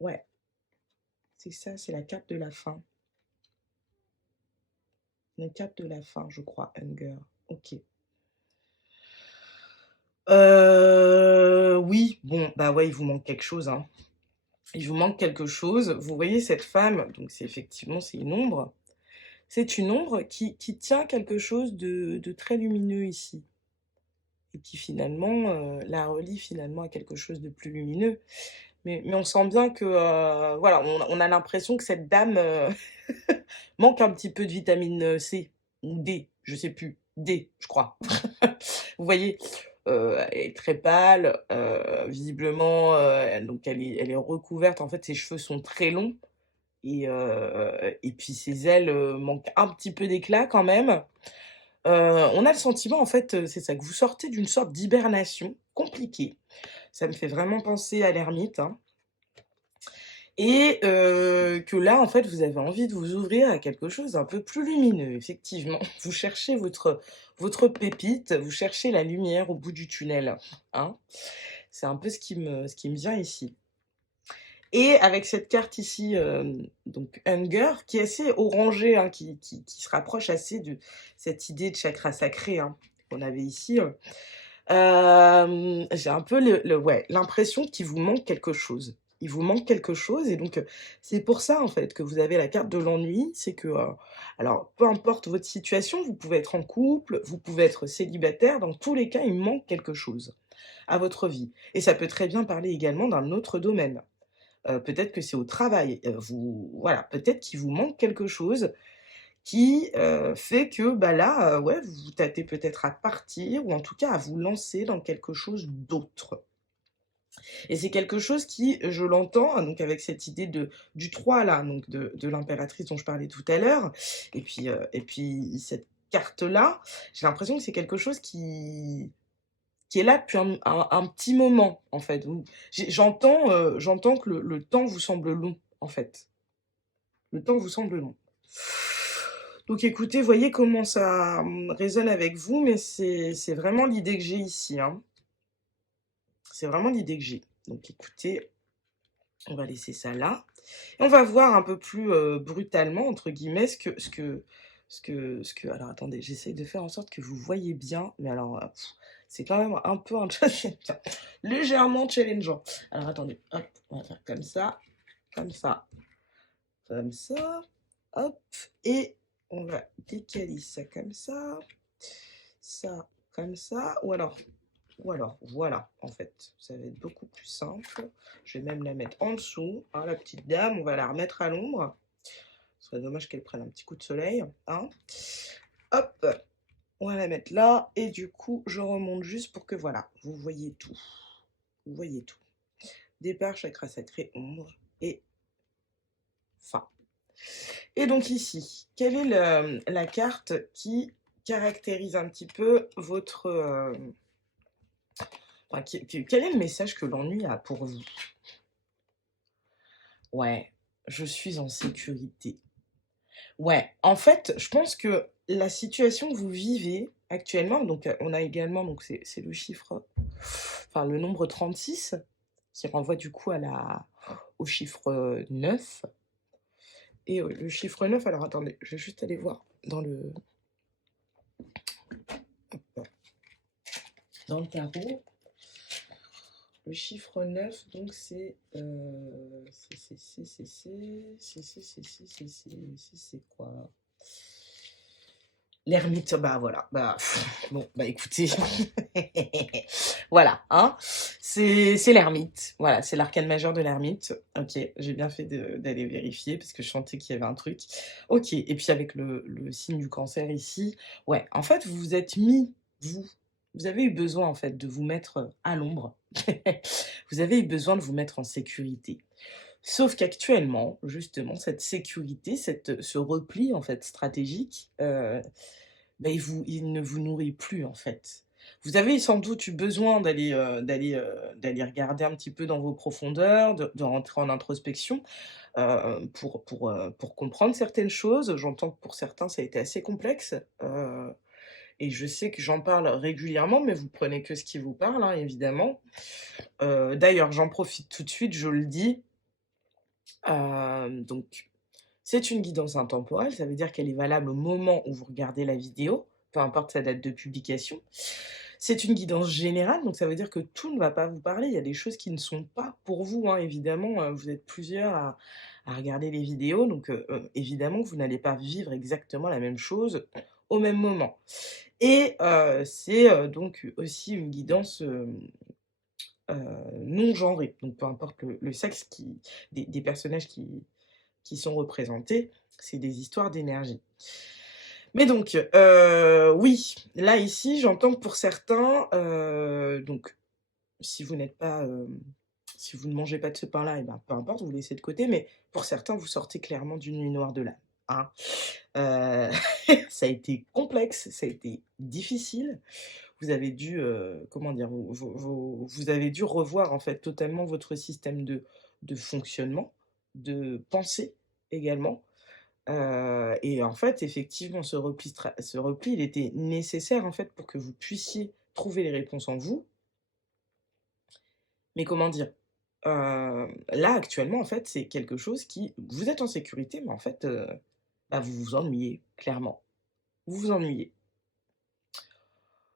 Ouais, c'est ça, c'est la carte de la fin. La carte de la fin, je crois, Hunger. OK. Oui, bon, bah, ouais, il vous manque quelque chose, hein. Il vous manque quelque chose. Vous voyez cette femme, donc c'est effectivement, c'est une ombre. C'est une ombre qui tient quelque chose de très lumineux ici et qui finalement, la relie finalement à quelque chose de plus lumineux. Mais on sent bien que, voilà, on a l'impression que cette dame, manque un petit peu de vitamine, C ou D, je sais plus. D, je crois. Vous voyez? Elle est très pâle, visiblement, donc elle est recouverte, en fait, ses cheveux sont très longs et puis ses ailes, manquent un petit peu d'éclat quand même. On a le sentiment, en fait, c'est ça, que vous sortez d'une sorte d'hibernation compliquée. Ça me fait vraiment penser à l'ermite, hein et que là, en fait, vous avez envie de vous ouvrir à quelque chose d'un peu plus lumineux, effectivement. Vous cherchez votre pépite, vous cherchez la lumière au bout du tunnel, hein. C'est un peu ce qui me vient ici. Et avec cette carte ici, donc Hunger, qui est assez orangée, hein, qui se rapproche assez de cette idée de chakra sacré, hein, qu'on avait ici, j'ai un peu ouais, l'impression qu'il vous manque quelque chose. Il vous manque quelque chose et donc, c'est pour ça, en fait, que vous avez la carte de l'ennui. C'est que, alors peu importe votre situation, vous pouvez être en couple, vous pouvez être célibataire, dans tous les cas, il manque quelque chose à votre vie et ça peut très bien parler également d'un autre domaine. Peut-être que c'est au travail, vous voilà, peut-être qu'il vous manque quelque chose qui, fait que, bah, là, ouais, vous vous tâtez peut-être à partir ou en tout cas à vous lancer dans quelque chose d'autre. Et c'est quelque chose qui, je l'entends, donc avec cette idée du 3 là, donc de l'impératrice dont je parlais tout à l'heure et puis cette carte-là, j'ai l'impression que c'est quelque chose qui est là depuis un petit moment, en fait. Vous j'entends que le temps vous semble long, en fait. Le temps vous semble long. Donc écoutez, voyez comment ça, résonne avec vous, mais c'est vraiment l'idée que j'ai ici, hein. C'est vraiment l'idée que j'ai. Donc écoutez, on va laisser ça là et on va voir un peu plus, «brutalement» entre guillemets ce que alors attendez, j'essaye de faire en sorte que vous voyez bien, mais alors, c'est quand même un peu un légèrement challengeant. Alors attendez, hop, on va faire comme ça, hop et on va décaler ça ça comme ça ou alors voilà, en fait, ça va être beaucoup plus simple. Je vais même la mettre en dessous, hein, la petite dame, on va la remettre à l'ombre. Ce serait dommage qu'elle prenne un petit coup de soleil, hein. Hop, on va la mettre là et du coup, je remonte juste pour que voilà, vous voyez tout. Vous voyez tout. Départ, chakra sacré, ombre et fin. Et donc ici, quelle est la carte qui caractérise un petit peu votre, enfin, quel est le message que l'ennui a pour vous? Ouais, je suis en sécurité. Ouais, en fait, je pense que la situation que vous vivez actuellement, donc on a également, donc c'est le chiffre, enfin le nombre 36 qui renvoie du coup au chiffre 9 et le chiffre 9, alors attendez, je vais juste aller voir dans le tarot. Le chiffre 9, donc c'est quoi? L'ermite, bah, voilà, bah, bon, bah, écoutez, voilà, hein, c'est l'ermite, voilà, c'est l'arcane majeur de l'ermite. OK, j'ai bien fait d'aller vérifier parce que je sentais qu'il y avait un truc. OK, et puis avec le signe du cancer ici, ouais, en fait, vous vous êtes mis, vous vous avez eu besoin, en fait, de vous mettre, à l'ombre. Vous avez eu besoin de vous mettre en sécurité. Sauf qu'actuellement, justement, cette sécurité, ce repli, en fait, stratégique, bah, il ne vous nourrit plus, en fait. Vous avez sans doute eu besoin d'aller regarder un petit peu dans vos profondeurs, de rentrer en introspection, pour comprendre certaines choses. J'entends que pour certains, ça a été assez complexe, et je sais que j'en parle régulièrement, mais vous prenez que ce qui vous parle, hein, évidemment. D'ailleurs, j'en profite tout de suite, je le dis, donc c'est une guidance intemporelle, ça veut dire qu'elle est valable au moment où vous regardez la vidéo, peu importe sa date de publication. C'est une guidance générale, donc ça veut dire que tout ne va pas vous parler. Il y a des choses qui ne sont pas pour vous, hein, évidemment, vous êtes plusieurs à regarder les vidéos, donc évidemment que vous n'allez pas vivre exactement la même chose au même moment. Et c'est, donc aussi une guidance, non genrée, donc peu importe le sexe des personnages qui sont représentés, c'est des histoires d'énergie. Mais donc, oui, là, ici, j'entends que pour certains, donc si vous n'êtes pas, si vous ne mangez pas de ce pain-là, et ben, peu importe, vous le laissez de côté, mais pour certains, vous sortez clairement d'une nuit noire de l'âme, hein. Heu, ça a été complexe, ça a été difficile. Vous avez dû, comment dire? Vous avez dû revoir, en fait, totalement votre système de fonctionnement, de pensée également. Et en fait, effectivement, ce repli, il était nécessaire, en fait, pour que vous puissiez trouver les réponses en vous. Mais comment dire? Là, actuellement, en fait, c'est quelque chose qui vous êtes en sécurité, mais en fait, bah, vous vous ennuyez, clairement. Vous vous ennuyez.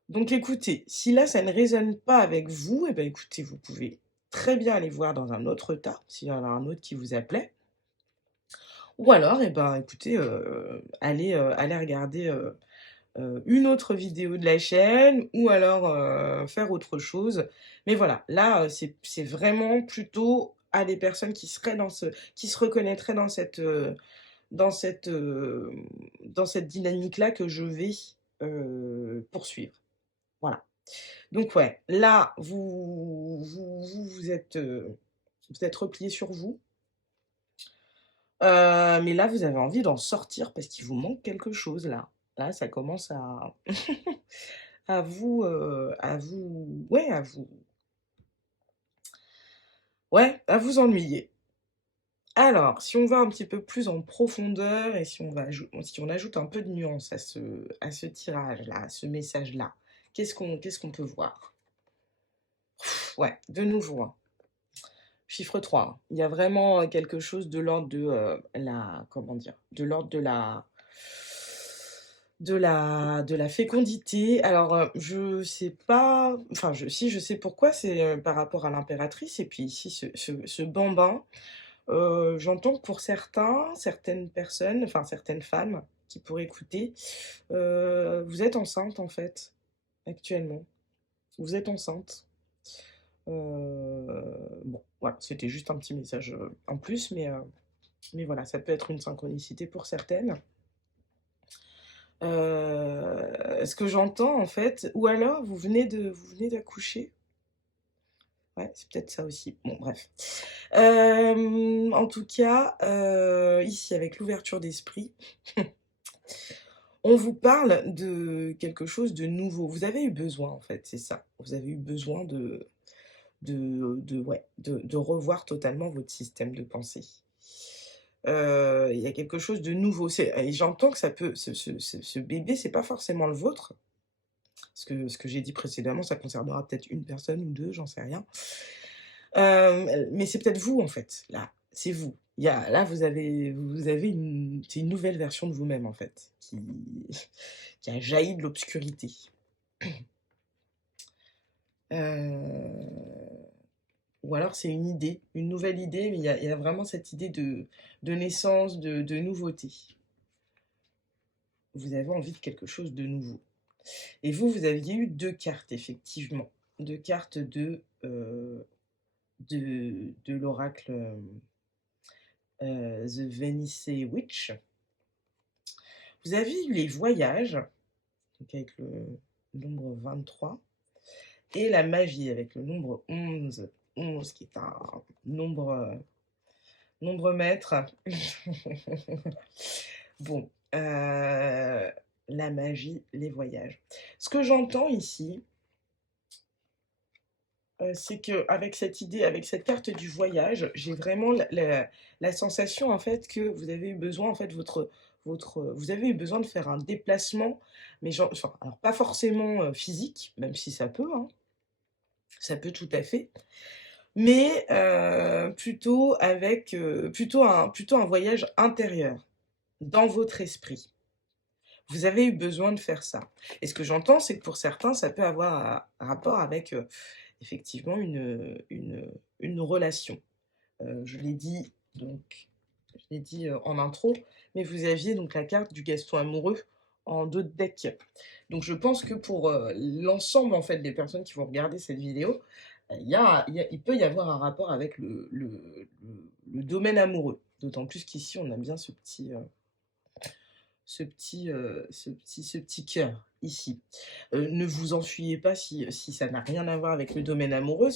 Donc écoutez, si là, ça ne résonne pas avec vous, et ben, écoutez, vous pouvez très bien aller voir dans un autre tas, s'il y en a un autre qui vous appelait. Ou alors, et ben, écoutez, allez regarder, une autre vidéo de la chaîne, ou alors, faire autre chose. Mais voilà, là, c'est vraiment plutôt à des personnes qui se reconnaîtraient dans cette, dans cette dynamique-là que je vais, poursuivre. Voilà. Donc ouais, là, vous êtes repliés sur vous, mais là, vous avez envie d'en sortir parce qu'il vous manque quelque chose là. Là, ça commence à ouais, à vous ennuyer. Alors, si on va un petit peu plus en profondeur et si on ajoute un peu de nuance à ce tirage-là, à ce message-là, qu'est-ce qu'on peut voir? Ouais, de nouveau, hein, chiffre 3, hein. Il y a vraiment, quelque chose de l'ordre de, la comment dire? De l'ordre de la fécondité. Alors, je sais pas, enfin, je sais pourquoi, c'est, par rapport à l'impératrice, et puis ici ce bambin. J'entends que pour certaines personnes, enfin certaines femmes qui pourraient écouter, vous êtes enceinte en fait, actuellement. Vous êtes enceinte. Bon, voilà, c'était juste un petit message, en plus, mais voilà, ça peut être une synchronicité pour certaines. Ce que j'entends en fait, ou alors vous venez d'accoucher? Ouais, c'est peut-être ça aussi. Bon, bref. En tout cas, ici, avec l'ouverture d'esprit, on vous parle de quelque chose de nouveau. Vous avez eu besoin, en fait, c'est ça. Vous avez eu besoin ouais, de revoir totalement votre système de pensée. Il y a quelque chose de nouveau. Et j'entends que ça peut ce bébé, c'est pas forcément le vôtre. Ce que j'ai dit précédemment, ça concernera peut-être une personne ou 2, j'en sais rien. Mais c'est peut-être vous, en fait, là, c'est vous. Là, vous avez c'est une nouvelle version de vous-même, en fait, qui a jailli de l'obscurité. Heu, ou alors c'est une idée, une nouvelle idée, mais il y a vraiment cette idée de naissance, de nouveauté. vous avez envie de quelque chose de nouveau. Et vous aviez eu 2 cartes effectivement, 2 cartes de l'oracle, The Venice Witch. Vous avez eu les voyages, donc avec le nombre 23 et la magie avec le nombre 11. 11 qui est un nombre maître. Bon, la magie, les voyages. Ce que j'entends ici, c'est qu'avec cette idée, avec cette carte du voyage, j'ai vraiment la sensation, en fait, que vous avez eu besoin, en fait, vous avez eu besoin de faire un déplacement, mais genre enfin, alors pas forcément, physique, même si ça peut, hein, ça peut tout à fait, mais plutôt avec, plutôt un voyage intérieur, dans votre esprit. Vous avez eu besoin de faire ça et ce que j'entends, c'est que pour certains, ça peut avoir un rapport avec, effectivement une relation. Je l'ai dit donc je l'ai dit, en intro, mais vous aviez donc la carte du Gaston amoureux en dos de deck. Donc je pense que pour, l'ensemble, en fait, des personnes qui vont regarder cette vidéo, il peut y avoir un rapport avec le domaine amoureux. D'autant plus qu'ici, on a bien ce petit cœur ici. Ne vous enfuyez pas si ça n'a rien à voir avec le domaine amoureux,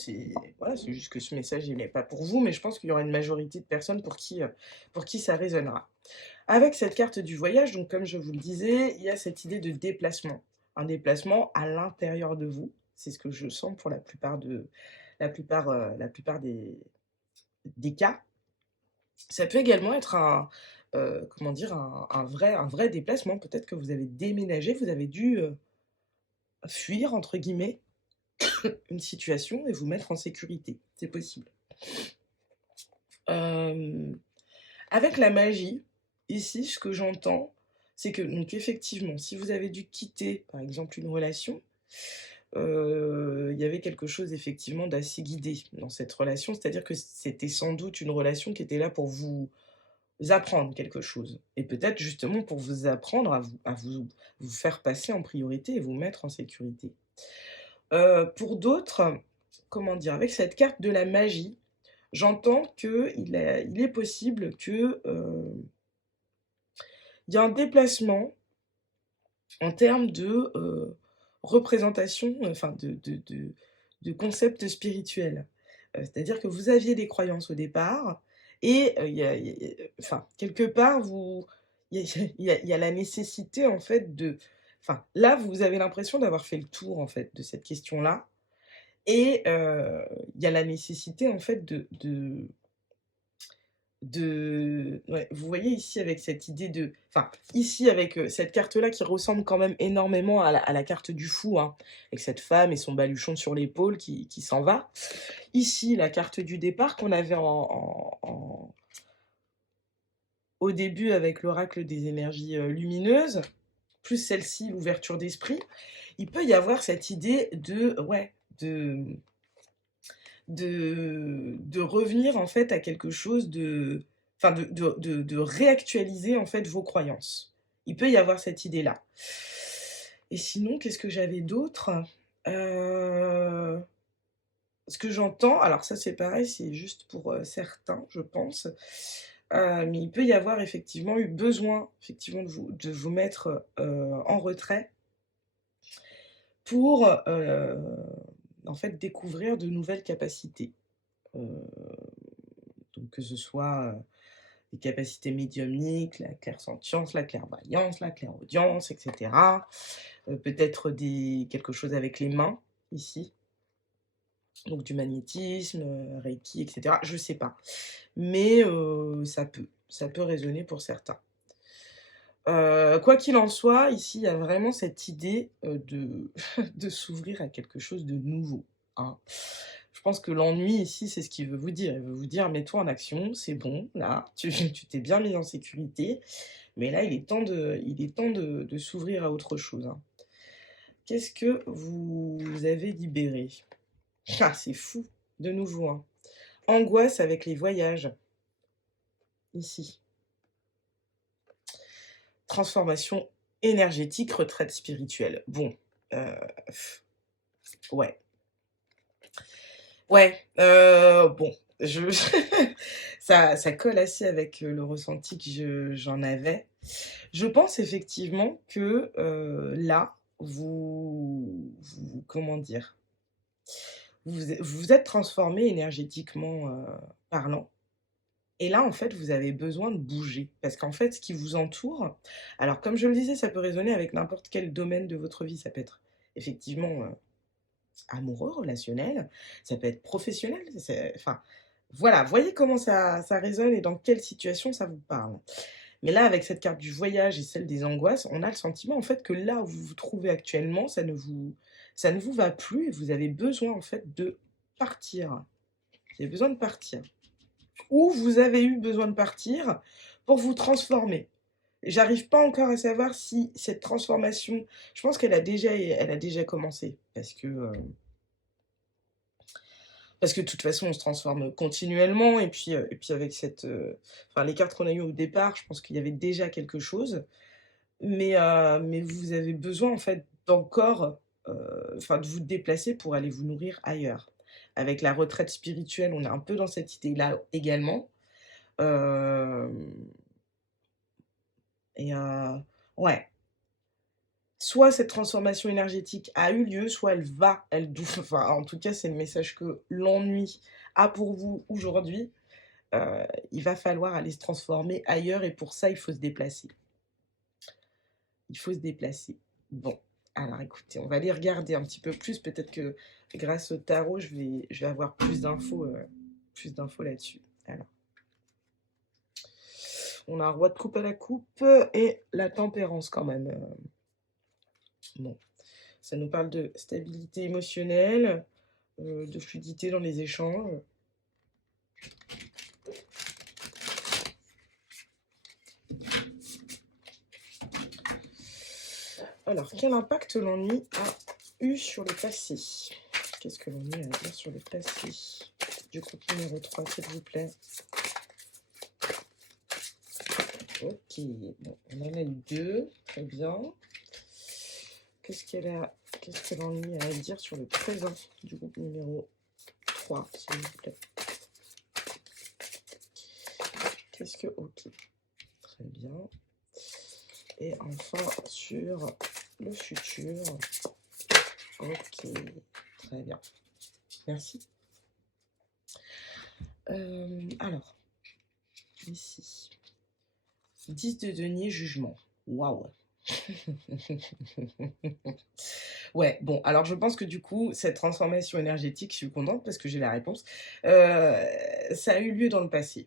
voilà, c'est juste que ce message, il n'est pas pour vous, mais je pense qu'il y aura une majorité de personnes pour qui ça résonnera. Avec cette carte du voyage, donc comme je vous le disais, il y a cette idée de déplacement. Un déplacement à l'intérieur de vous, c'est ce que je sens pour la plupart des cas. Ça peut également être comment dire? Un vrai déplacement. Peut-être que vous avez déménagé, vous avez dû, «fuir» entre guillemets une situation et vous mettre en sécurité. C'est possible. Hem, avec la magie, ici, ce que j'entends, c'est que donc effectivement, si vous avez dû quitter, par exemple, une relation, il y avait quelque chose effectivement d'assez guidé dans cette relation. C'est-à-dire que c'était sans doute une relation qui était là pour vous apprendre quelque chose et peut-être justement pour vous apprendre à vous faire passer en priorité et vous mettre en sécurité. Pour d'autres, comment dire? Avec cette carte de la magie, j'entends qu'il est possible que, il y a un déplacement en termes de, représentation, enfin de concepts spirituels. C'est-à-dire que vous aviez des croyances au départ et enfin, quelque part, il y a la nécessité, en fait, enfin, là, vous avez l'impression d'avoir fait le tour, en fait, de cette question-là et il y a la nécessité, en fait, ouais, vous voyez ici avec cette idée enfin, ici avec, cette carte-là qui ressemble quand même énormément à la carte du fou, hein, avec cette femme et son baluchon sur l'épaule qui s'en va. Ici, la carte du départ qu'on avait au début avec l'oracle des énergies, lumineuses, plus celle-ci, l'ouverture d'esprit. Il peut y avoir cette idée ouais, de revenir en fait à quelque chose enfin de réactualiser en fait vos croyances. Il peut y avoir cette idée-là. Et sinon, qu'est-ce que j'avais d'autre? Heu, ce que j'entends, alors ça c'est pareil, c'est juste pour, certains, je pense, mais il peut y avoir effectivement eu besoin, effectivement, de vous mettre, en retrait pour, en fait, découvrir de nouvelles capacités. Heu Donc que ce soit, les capacités médiumniques, la clairsentience, la clairvoyance, la clairaudience et cetera. Peut-être quelque chose avec les mains, ici, donc du magnétisme, reiki et cetera, je sais pas. Mais ça peut résonner pour certains. Quoi qu'il en soit, ici, il y a vraiment cette idée, de s'ouvrir à quelque chose de nouveau, hein. Je pense que l'ennui ici, c'est ce qu'il veut vous dire. Il veut vous dire: «Mets-toi en action, c'est bon, là, tu t'es bien mis en sécurité, mais là, il est temps de s'ouvrir à autre chose, hein». Qu'est-ce que vous avez libéré? Ah, c'est fou, de nouveau, hein. Angoisse avec les voyages, ici. Transformation énergétique, retraite spirituelle. Bon, heu, ouais. Ouais, bon, je ça colle assez avec, le ressenti que j'en avais. Je pense effectivement que, là, comment dire? Vous vous êtes transformé énergétiquement, parlant et là, en fait, vous avez besoin de bouger parce qu'en fait, ce qui vous entoure alors comme je le disais, ça peut résonner avec n'importe quel domaine de votre vie. Ça peut être effectivement, amoureux, relationnel, ça peut être professionnel, c'est enfin, voilà, voyez comment ça résonne et dans quelle situation ça vous parle. Mais là, avec cette carte du voyage et celle des angoisses, on a le sentiment, en fait, que là où vous vous trouvez actuellement, ça ne vous va plus et vous avez besoin, en fait, de partir. Vous avez besoin de partir. Ou vous avez eu besoin de partir pour vous transformer. J'arrive pas encore à savoir si cette transformation je pense qu'elle a déjà commencé parce que de toute façon, on se transforme continuellement et puis avec enfin les cartes qu'on a eues au départ, je pense qu'il y avait déjà quelque chose. Mais vous avez besoin en fait d'encore, enfin de vous déplacer pour aller vous nourrir ailleurs. Avec la retraite spirituelle, on est un peu dans cette idée-là également. Hem et ouais, soit cette transformation énergétique a eu lieu, soit enfin en tout cas, c'est le message que l'ennui a pour vous aujourd'hui. Il va falloir aller se transformer ailleurs et pour ça, il faut se déplacer. Il faut se déplacer. Bon, alors écoutez, on va aller regarder un petit peu plus. Peut-être que grâce au tarot, je vais avoir plus d'infos là-dessus. Alors, on a un roi de coupe à la coupe et la tempérance quand même. Bon, ça nous parle de stabilité émotionnelle, de fluidité dans les échanges. Alors, quel impact l'ennui a eu sur le passé? Qu'est-ce que l'ennui a à dire sur le passé? Du groupe numéro 3, s'il vous plaît. Ok, bon, on en a eu deux, très bien. Qu'est-ce que l'ennui a à dire sur le présent du groupe numéro 3, s'il vous plaît? Ok, très bien. Et enfin, sur le futur. Ok, très bien. Merci. Alors, ici. 10 de denier, jugement. Waouh! Ouais, bon, alors je pense que du coup, cette transformation énergétique, je suis contente parce que j'ai la réponse, ça a eu lieu dans le passé.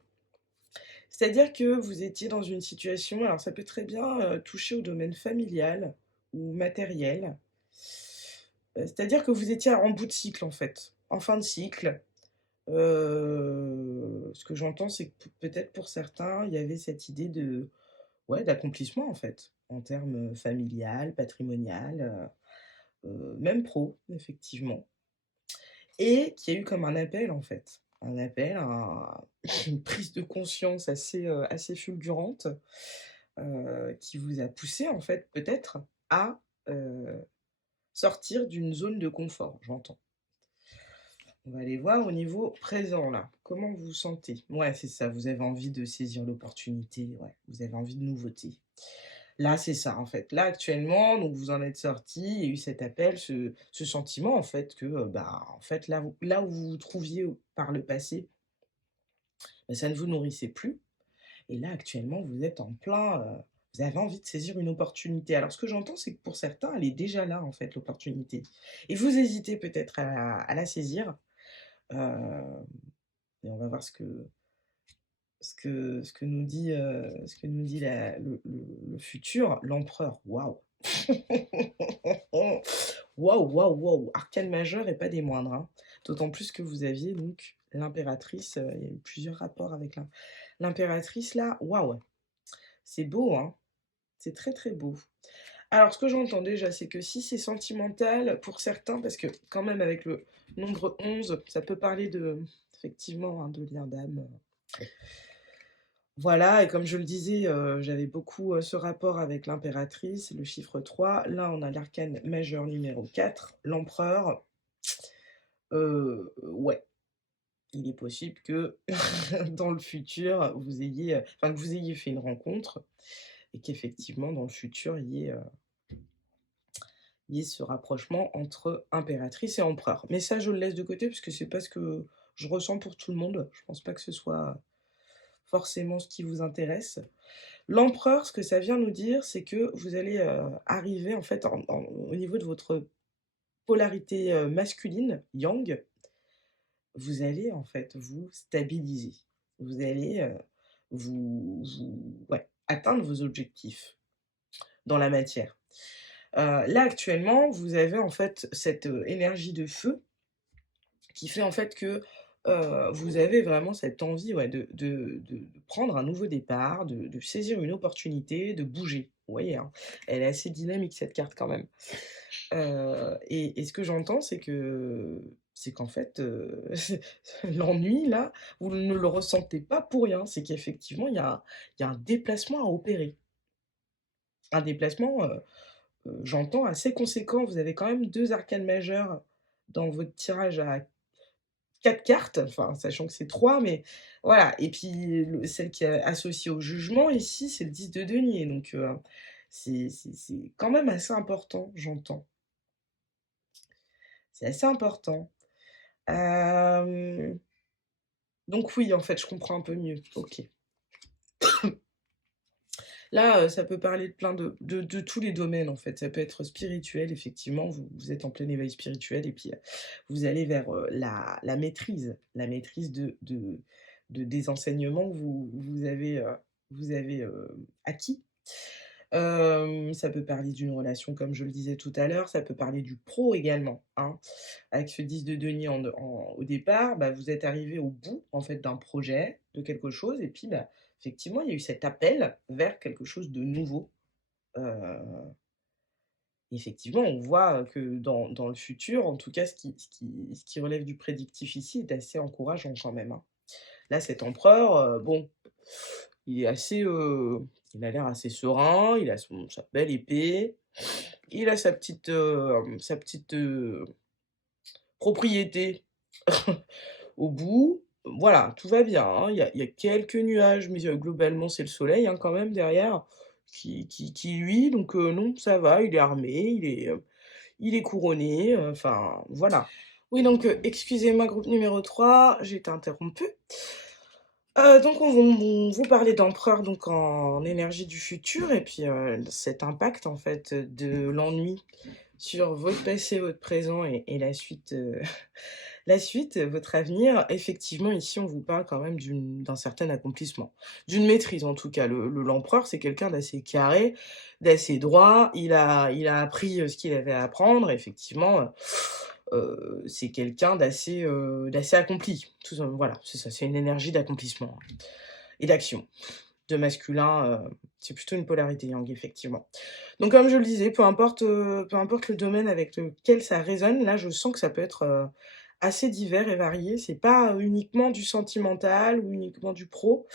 C'est-à-dire que vous étiez dans une situation alors ça peut très bien, toucher au domaine familial ou matériel. C'est-à-dire que vous étiez en bout de cycle, en fait, en fin de cycle. Ce que j'entends, c'est que peut-être pour certains, il y avait cette idée de ouais, d'accomplissement, en fait, en termes, familial, patrimonial, même pro, effectivement et qui a eu comme un appel, en fait. Un appel, une prise de conscience assez fulgurante, qui vous a poussé, en fait, peut-être à, heu, sortir d'une zone de confort, j'entends. On va aller voir au niveau présent, là. Comment vous vous sentez? Ouais, c'est ça, vous avez envie de saisir l'opportunité, ouais, vous avez envie de nouveauté. Là, c'est ça, en fait. Là, actuellement, donc vous en êtes sorti, il y a eu cet appel, ce sentiment, en fait, que, bah, en fait, là où vous vous trouviez par le passé, bah, ça ne vous nourrissait plus et là, actuellement, vous êtes en plein, vous avez envie de saisir une opportunité. Alors ce que j'entends, c'est que pour certains, elle est déjà là, en fait, l'opportunité et vous hésitez peut-être à la saisir, hem et on va voir ce que nous dit le futur, l'empereur. Waouh! Waouh, waouh, waouh! Arcane majeur et pas des moindres, hein. D'autant plus que vous aviez donc l'impératrice, il y a eu plusieurs rapports avec l'impératrice là. Waouh! C'est beau, hein? C'est très, très beau. Alors ce que j'entends déjà, c'est que si c'est sentimental pour certains, parce que quand même avec le nombre 11, ça peut parler de effectivement, hein, de lien d'âme. Voilà et comme je le disais, j'avais beaucoup, ce rapport avec l'impératrice, le chiffre 3. Là, on a l'arcane majeur numéro 4, l'empereur. Ouais, il est possible que dans le futur, vous ayez, enfin que vous ayez fait une rencontre et qu'effectivement dans le futur, il y ait ce rapprochement entre impératrice et empereur. Mais ça, je le laisse de côté parce que c'est pas ce que je ressens pour tout le monde. Je pense pas que ce soit forcément ce qui vous intéresse. L'empereur, ce que ça vient nous dire, c'est que vous allez, arriver en fait au niveau de votre polarité, masculine, yang, vous allez en fait vous stabiliser. Vous allez, ouais, atteindre vos objectifs dans la matière. Là actuellement, vous avez en fait cette, énergie de feu qui fait en fait que, vous avez vraiment cette envie, ouais, de prendre un nouveau départ, de saisir une opportunité, de bouger. Vous voyez, hein? Elle est assez dynamique cette carte quand même. Et ce que j'entends, c'est qu'en fait, l'ennui là, vous ne le ressentez pas pour rien. C'est qu'effectivement, il y a un déplacement à opérer. Un déplacement, j'entends assez conséquent. Vous avez quand même 2 arcanes majeures dans votre tirage à 4 cartes, enfin, sachant que c'est 3, mais voilà. Et puis celle qui est associée au jugement ici, c'est le 10 de denier, donc c'est quand même assez important, j'entends. C'est assez important. Hem, donc oui, en fait, je comprends un peu mieux. OK. Là, ça peut parler de plein de tous les domaines, en fait. Ça peut être spirituel, effectivement, vous êtes en plein éveil spirituel et puis, vous allez vers, la maîtrise des enseignements que vous avez acquis. Ça peut parler d'une relation, comme je le disais tout à l'heure, ça peut parler du pro également, hein. Avec ce 10 de denier au départ, bah, vous êtes arrivé au bout, en fait, d'un projet, de quelque chose et puis, bah, effectivement, il y a eu cet appel vers quelque chose de nouveau. Heu, Effectivement, on voit, que dans le futur, en tout cas, ce qui relève du prédictif ici est assez encourageant quand même, hein. Là, cet empereur, bon, il est assez, il a l'air assez serein, il a sa belle épée, il a sa petite propriété au bout. Voilà, tout va bien, hein. Il y a quelques nuages, mais globalement, c'est le soleil, hein, quand même derrière qui luit, donc non, ça va, il est armé, il est couronné, enfin, voilà. Oui, donc excusez-moi, groupe numéro 3, j'ai été interrompue. Donc on vous parlait d'empereur, donc en énergie du futur et puis, cet impact, en fait, de l'ennui sur votre passé, votre présent et la suite, la suite, votre avenir. Effectivement, ici, on vous parle quand même d'un certain accomplissement, d'une maîtrise en tout cas. L'empereur, c'est quelqu'un d'assez carré, d'assez droit. Il a appris, ce qu'il avait à apprendre. Effectivement, c'est quelqu'un d'assez accompli. Tout ça, voilà, c'est ça, c'est une énergie d'accomplissement et d'action. De masculin, c'est plutôt une polarité yang, effectivement. Donc comme je le disais, peu importe le domaine avec lequel ça résonne, là, je sens que ça peut être, assez divers et varié. C'est pas uniquement du sentimental ou uniquement du pro.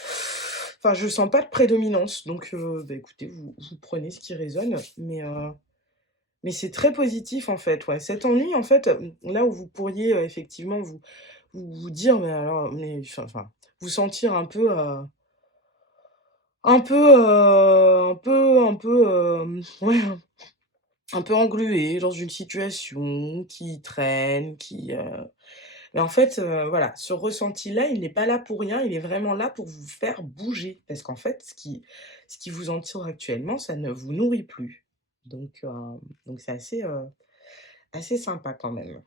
Enfin, je sens pas de prédominance, donc bah, écoutez, vous prenez ce qui résonne, mais c'est très positif, en fait, ouais. Cet ennui, en fait, là où vous pourriez, effectivement vous dire: «Mais alors» mais enfin, vous sentir un peu, ouais, un peu englué dans une situation qui traîne, mais en fait, voilà, ce ressenti-là, il n'est pas là pour rien, il est vraiment là pour vous faire bouger. Parce qu'en fait, ce qui vous entoure actuellement, ça ne vous nourrit plus. Donc c'est assez sympa quand même.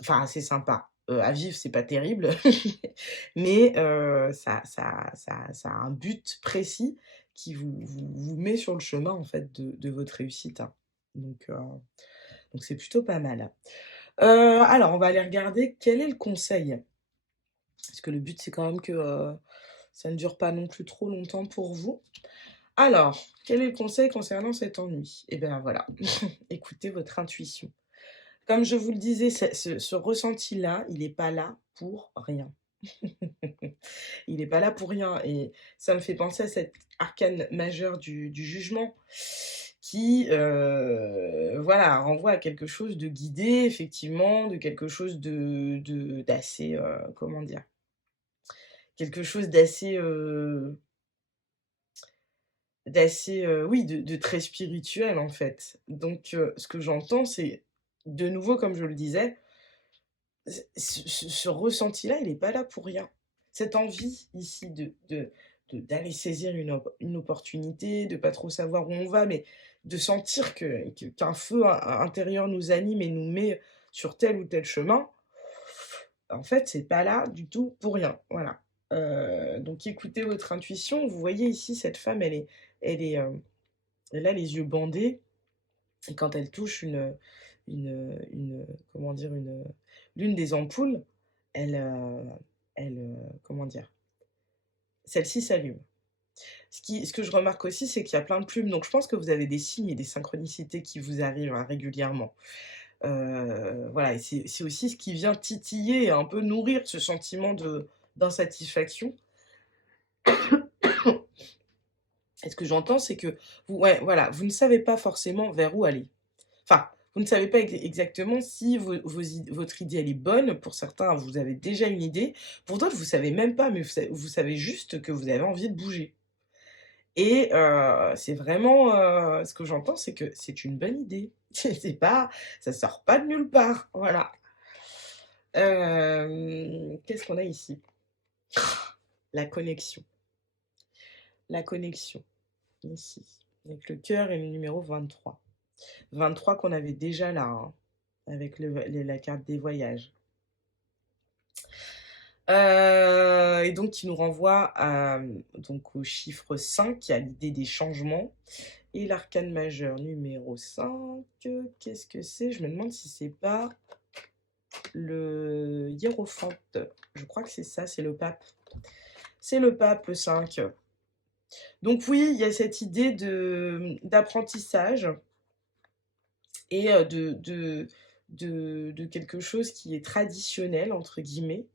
Enfin, assez sympa. À vivre, c'est pas terrible, mais ça a un but précis qui vous met sur le chemin, en fait, de votre réussite, hein. Donc c'est plutôt pas mal. Alors on va aller regarder quel est le conseil. Parce que le but, c'est quand même que, ça ne dure pas non plus trop longtemps pour vous. Alors, quel est le conseil concernant cet ennui? Eh bien voilà, écoutez votre intuition. Comme je vous le disais, ce ressenti-là, il n'est pas là pour rien. Il n'est pas là pour rien et ça me fait penser à cet arcane majeur du jugement qui, voilà, renvoie à quelque chose de guidé effectivement, de quelque chose d'assez, comment dire? Quelque chose d'assez, oui, de très spirituel, en fait. Donc ce que j'entends, c'est de nouveau, comme je le disais, ce ressenti-là, il est pas là pour rien. Cette envie ici d'aller saisir une opportunité, de pas trop savoir où on va, mais de sentir qu'un feu intérieur nous anime et nous met sur tel ou tel chemin, en fait, c'est pas là du tout pour rien. Voilà. Donc écoutez votre intuition. Vous voyez ici cette femme, elle a les yeux bandés et quand elle touche comment dire? L'une des ampoules, elle, comment dire? Celle-ci s'allume. Ce que je remarque aussi, c'est qu'il y a plein de plumes, donc je pense que vous avez des signes et des synchronicités qui vous arrivent, hein, régulièrement. Voilà et c'est aussi ce qui vient titiller et un peu nourrir ce sentiment d'insatisfaction et ce que j'entends, c'est que vous ouais, voilà, vous ne savez pas forcément vers où aller. Enfin, vous ne savez pas exactement si votre idée, elle est bonne. Pour certains, vous avez déjà une idée. Pour d'autres, vous savez même pas, mais vous savez juste que vous avez envie de bouger et c'est vraiment, ce que j'entends, c'est que c'est une bonne idée. C'est pas ça sort pas de nulle part, voilà. Qu'est-ce qu'on a ici? La connexion. La connexion, ici, avec le cœur et le numéro 23. 23 qu'on avait déjà là, hein, avec la carte des voyages. Et donc qui nous renvoie à, donc au chiffre 5 qui a l'idée des changements et l'arcane majeur numéro 5, qu'est-ce que c'est? Je me demande si c'est pas le hiérophante. Je crois que c'est ça, c'est le pape. C'est le pape, le 5. Donc oui, il y a cette idée d'apprentissage et de quelque chose qui est «traditionnel» entre guillemets.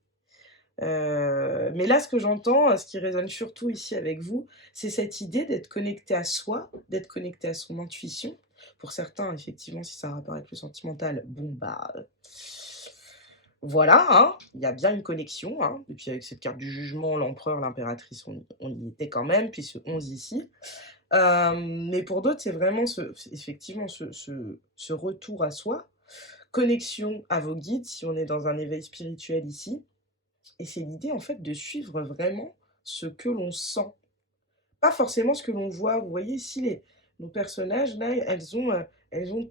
Mais là, ce que j'entends, ce qui résonne surtout ici avec vous, c'est cette idée d'être connecté à soi, d'être connecté à son intuition. Pour certains, effectivement, si ça a un rapport avec le sentimental, bon, bah, voilà, hein, il y a bien une connexion, hein. Et puis avec cette carte du jugement, l'empereur, l'impératrice, on y était quand même, puis ce 11 ici. Mais pour d'autres, c'est vraiment effectivement ce retour à soi, connexion à vos guides, si on est dans un éveil spirituel ici. Et c'est l'idée en fait de suivre vraiment ce que l'on sent, pas forcément ce que l'on voit. Vous voyez ici nos personnages là, elles ont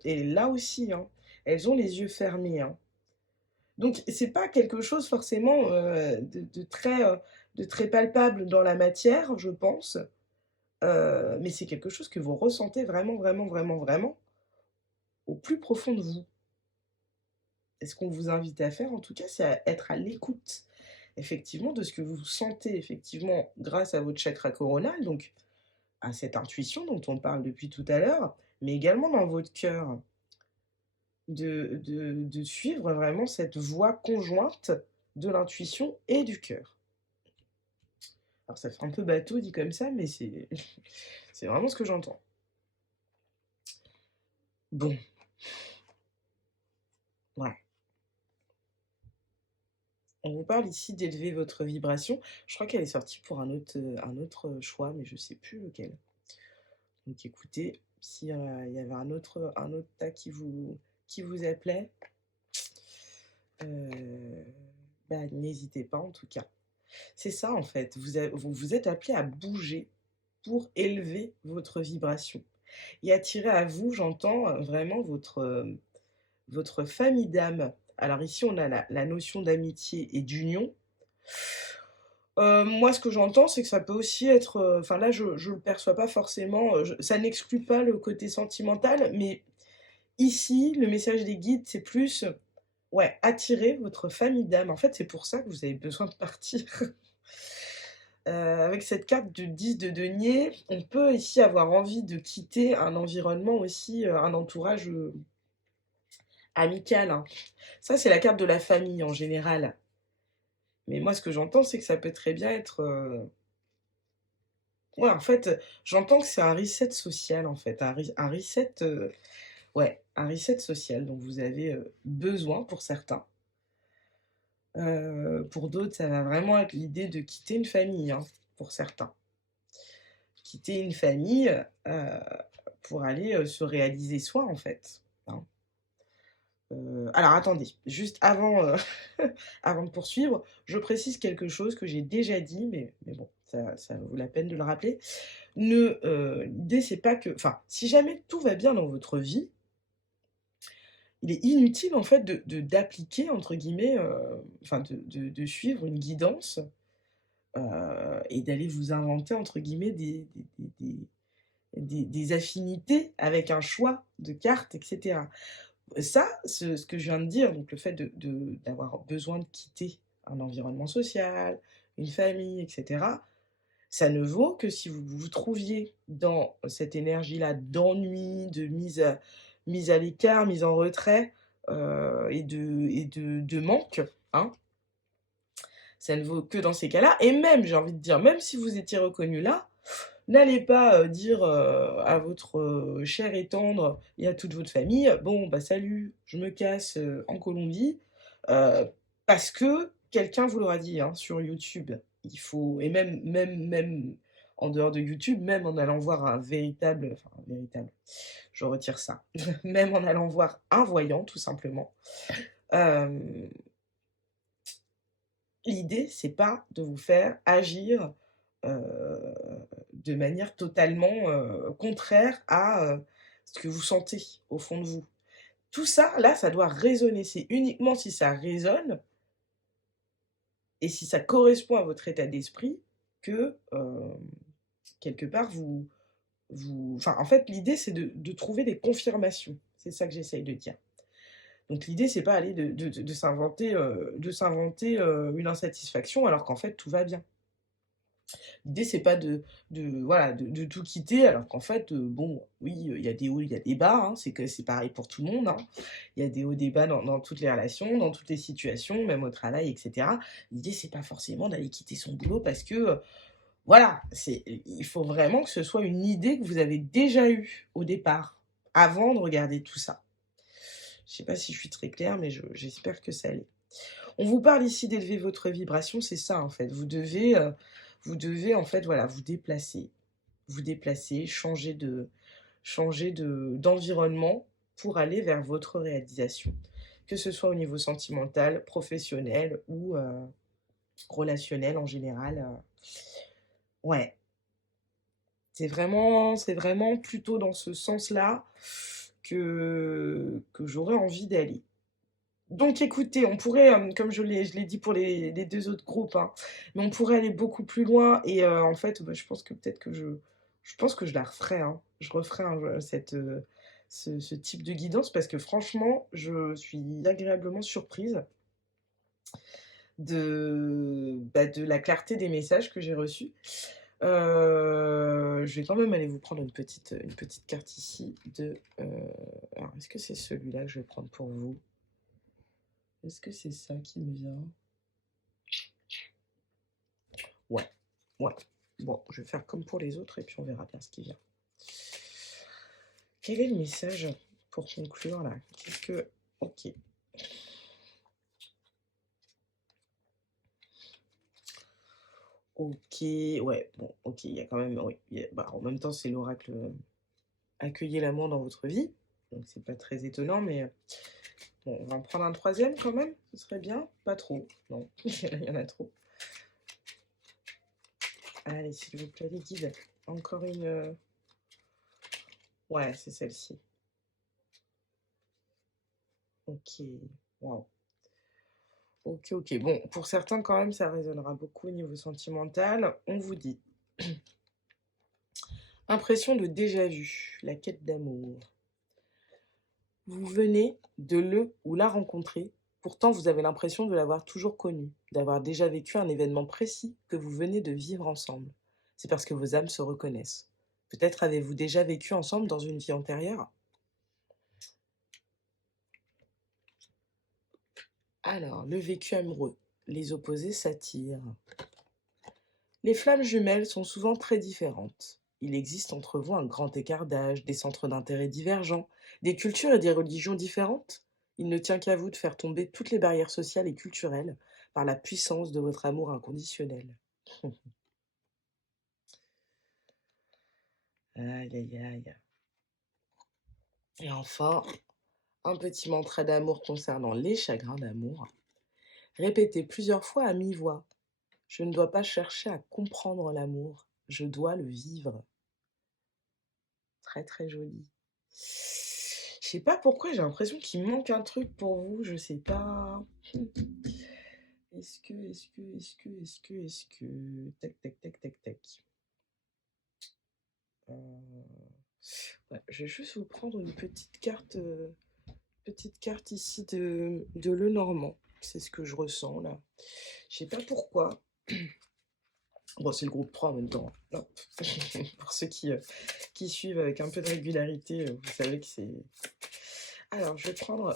et là aussi, hein, elles ont les yeux fermés, hein. Donc c'est pas quelque chose forcément, de très palpable dans la matière, je pense, mais c'est quelque chose que vous ressentez vraiment, vraiment, vraiment, vraiment au plus profond de vous. Et ce qu'on vous invite à faire en tout cas, c'est à être à l'écoute, effectivement, de ce que vous sentez effectivement grâce à votre chakra coronal, donc à cette intuition dont on parle depuis tout à l'heure, mais également dans votre cœur, de suivre vraiment cette voie conjointe de l'intuition et du cœur. Alors ça fait un peu bateau dit comme ça, mais c'est c'est vraiment ce que j'entends. Bon, ouais. On vous parle ici d'élever votre vibration. Je crois qu'elle est sortie pour un autre choix, mais je ne sais plus lequel. Donc écoutez, si, il y avait un autre tas qui vous appelait, heu, bah, n'hésitez pas en tout cas. C'est ça en fait, vous êtes appelé à bouger pour élever votre vibration et attirer à vous, j'entends, vraiment votre famille d'âme. Alors ici, on a la notion d'amitié et d'union. Moi, ce que j'entends, c'est que ça peut aussi être, enfin là, je le perçois pas forcément, ça n'exclut pas le côté sentimental, mais ici, le message des guides, c'est plus, ouais, attirer votre famille d'âme. En fait, c'est pour ça que vous avez besoin de partir. Avec cette carte de 10 de denier, on peut ici avoir envie de quitter un environnement aussi, un entourage, amical, hein. Ça, c'est la carte de la famille en général. Mais moi, ce que j'entends, c'est que ça peut très bien être, ouais, en fait, j'entends que c'est un reset social, en fait, un reset, ouais, un reset social dont vous avez, besoin pour certains. Pour d'autres, ça va vraiment être l'idée de quitter une famille, hein, pour certains. Quitter une famille, pour aller, se réaliser soi, en fait, hein. Alors attendez, juste avant, avant de poursuivre, je précise quelque chose que j'ai déjà dit, mais bon, ça vaut la peine de le rappeler. L'idée c'est pas que enfin, si jamais tout va bien dans votre vie, il est inutile en fait d'appliquer entre guillemets, enfin de suivre une guidance, et d'aller vous inventer entre guillemets des affinités avec un choix de cartes et cetera. Ça, ce que je viens de dire, donc le fait d'avoir besoin de quitter un environnement social, une famille et cetera, ça ne vaut que si vous vous trouviez dans cette énergie-là d'ennui, de mise à l'écart, mise en retrait, et de manque, hein. Ça ne vaut que dans ces cas-là et même, j'ai envie de dire, même si vous étiez reconnu là, n'allez pas, dire, à votre, cher et tendre et à toute votre famille: «Bon, bah, salut, je me casse, en Colombie», heu, parce que quelqu'un vous l'aura dit, hein, sur YouTube. Il faut et même en dehors de YouTube, même en allant voir un véritable, je retire ça. Même en allant voir un voyant tout simplement, hem, l'idée c'est pas de vous faire agir, heu, de manière totalement, contraire à, ce que vous sentez au fond de vous. Tout ça, là, ça doit résonner. C'est uniquement si ça résonne et si ça correspond à votre état d'esprit que, quelque part enfin, en fait, l'idée, c'est de trouver des confirmations. C'est ça que j'essaye de dire. Donc l'idée, c'est pas aller de s'inventer, une insatisfaction alors qu'en fait tout va bien. L'idée, c'est pas voilà, de tout quitter alors qu'en fait, bon, oui, il y a des hauts, il y a des bas, hein, c'est pareil pour tout le monde, hein. Il y a des hauts, des bas dans toutes les relations, dans toutes les situations, même au travail et cetera. L'idée, c'est pas forcément d'aller quitter son boulot parce que, voilà, il faut vraiment que ce soit une idée que vous avez déjà eue au départ, avant de regarder tout ça. Je sais pas si je suis très claire, mais j'espère que ça l'est. On vous parle ici d'élever votre vibration, c'est ça en fait. Vous devez en fait, voilà, vous déplacer, d'environnement pour aller vers votre réalisation. Que ce soit au niveau sentimental, professionnel ou relationnel en général. Ouais, c'est vraiment plutôt dans ce sens-là que j'aurais envie d'aller. Donc écoutez, on pourrait, comme je l'ai dit pour les 2 autres groupes, hein, mais on pourrait aller beaucoup plus loin et en fait, bah, je pense que peut-être que je pense que je la referai, hein. Je referai ce type de guidance parce que franchement, je suis agréablement surprise de la clarté des messages que j'ai reçus. Je vais quand même aller vous prendre une petite carte ici alors est-ce que c'est celui-là que je vais prendre pour vous? Est-ce que c'est ça qui me vient? Ouais, ouais. Bon, je vais faire comme pour les autres et puis on verra bien ce qui vient. Quel est le message pour conclure là? OK. OK, ouais, bon, OK, il y a quand même oui, bah, en même temps, c'est l'oracle, accueillez l'amour dans votre vie, donc c'est pas très étonnant, mais bon, on va en prendre un troisième quand même, ce serait bien? Pas trop, non, il y en a trop. Allez, s'il vous plaît, les guides, encore une, ouais, c'est celle-ci. OK, waouh. OK, OK. Bon, pour certains quand même, ça résonnera beaucoup au niveau sentimental. On vous dit: «Impression de déjà-vu, la quête d'amour. Vous venez de le ou la rencontrer, pourtant vous avez l'impression de l'avoir toujours connu, d'avoir déjà vécu un événement précis que vous venez de vivre ensemble. C'est parce que vos âmes se reconnaissent. Peut-être avez-vous déjà vécu ensemble dans une vie antérieure?» Alors, le vécu amoureux. les opposés s'attirent. Les flammes jumelles sont souvent très différentes. Il existe entre vous un grand écart d'âge, des centres d'intérêt divergents, des cultures et des religions différentes. Il ne tient qu'à vous de faire tomber toutes les barrières sociales et culturelles par la puissance de votre amour inconditionnel. Aïe, aïe, aïe. Et enfin, un petit mantra d'amour concernant les chagrins d'amour. Répétez plusieurs fois à mi-voix. Je ne dois pas chercher à comprendre l'amour, je dois le vivre. Très très joli. Je sais pas pourquoi, j'ai l'impression qu'il manque un truc pour vous, je sais pas. Est-ce que... Tac, tac, tac, tac, tac. Euh, ouais, je vais juste vous prendre une petite carte ici de Lenormand. C'est ce que je ressens là. Je sais pas pourquoi. Bon, c'est le groupe 3 en même temps. Non. Pour ceux qui suivent avec un peu de régularité, vous savez que c'est... Alors, je vais prendre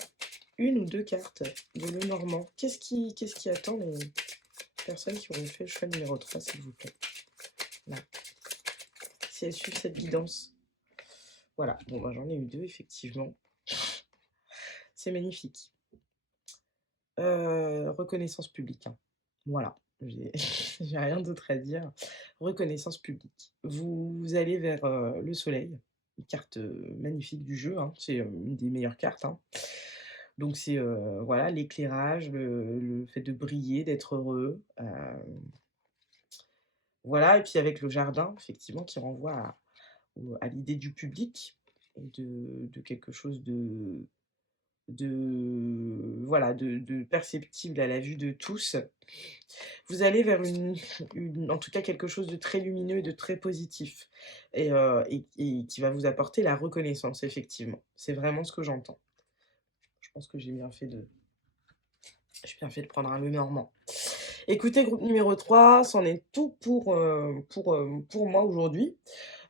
une ou deux cartes de Lenormand. Qu'est-ce qui attend les personnes qui auront fait le choix numéro 3, s'il vous plaît? Là. Si elles suivent cette guidance. Voilà. Bon, bah, j'en ai eu deux, effectivement. C'est magnifique. Reconnaissance publique. Hein. Voilà. J'ai rien d'autre à dire. Reconnaissance publique. Vous allez vers le soleil, une carte magnifique du jeu, hein. C'est une des meilleures cartes. Hein. Donc c'est voilà, l'éclairage, le fait de briller, d'être heureux. Voilà, et puis avec le jardin, effectivement, qui renvoie à l'idée du public et de quelque chose voilà, de perceptible à la vue de tous. Vous allez vers en tout cas quelque chose de très lumineux et de très positif et qui va vous apporter la reconnaissance, effectivement. C'est vraiment ce que j'entends. Je pense que j'ai bien fait de prendre un Lenormand. Écoutez, groupe numéro 3, c'en est tout pour moi aujourd'hui.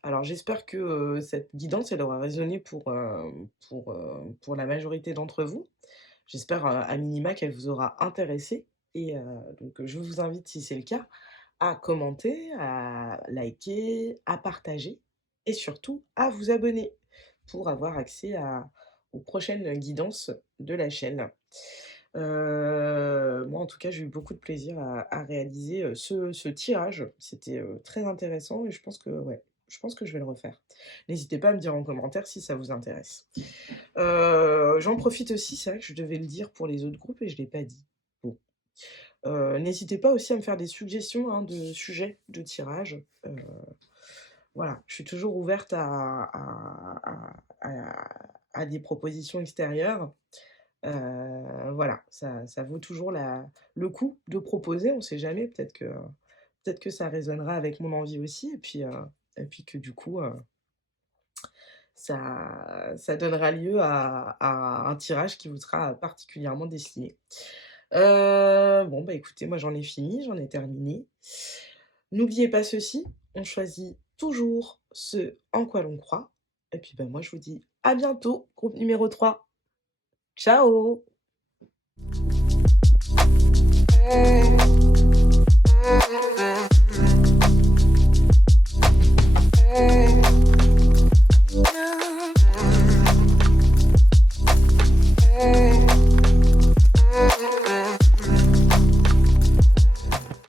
Alors j'espère que cette guidance, elle aura résonné pour la majorité d'entre vous. J'espère à minima qu'elle vous aura intéressé. Et donc je vous invite, si c'est le cas, à commenter, à liker, à partager et surtout à vous abonner pour avoir accès aux prochaines guidances de la chaîne. Moi, en tout cas, j'ai eu beaucoup de plaisir à réaliser ce tirage. C'était très intéressant et je pense que, ouais, je pense que je vais le refaire. N'hésitez pas à me dire en commentaire si ça vous intéresse. J'en profite aussi, c'est vrai que je devais le dire pour les autres groupes et je ne l'ai pas dit. Bon. N'hésitez pas aussi à me faire des suggestions hein, de sujets de tirage. Voilà, je suis toujours ouverte à des propositions extérieures. Voilà, ça vaut toujours le coup de proposer, on ne sait jamais, peut-être que ça résonnera avec mon envie aussi, et puis que du coup, ça donnera lieu à un tirage qui vous sera particulièrement destiné. Bon, bah écoutez, moi j'en ai fini, j'en ai terminé. N'oubliez pas ceci, on choisit toujours ce en quoi l'on croit. Et puis bah, moi je vous dis à bientôt, groupe numéro 3. Ciao!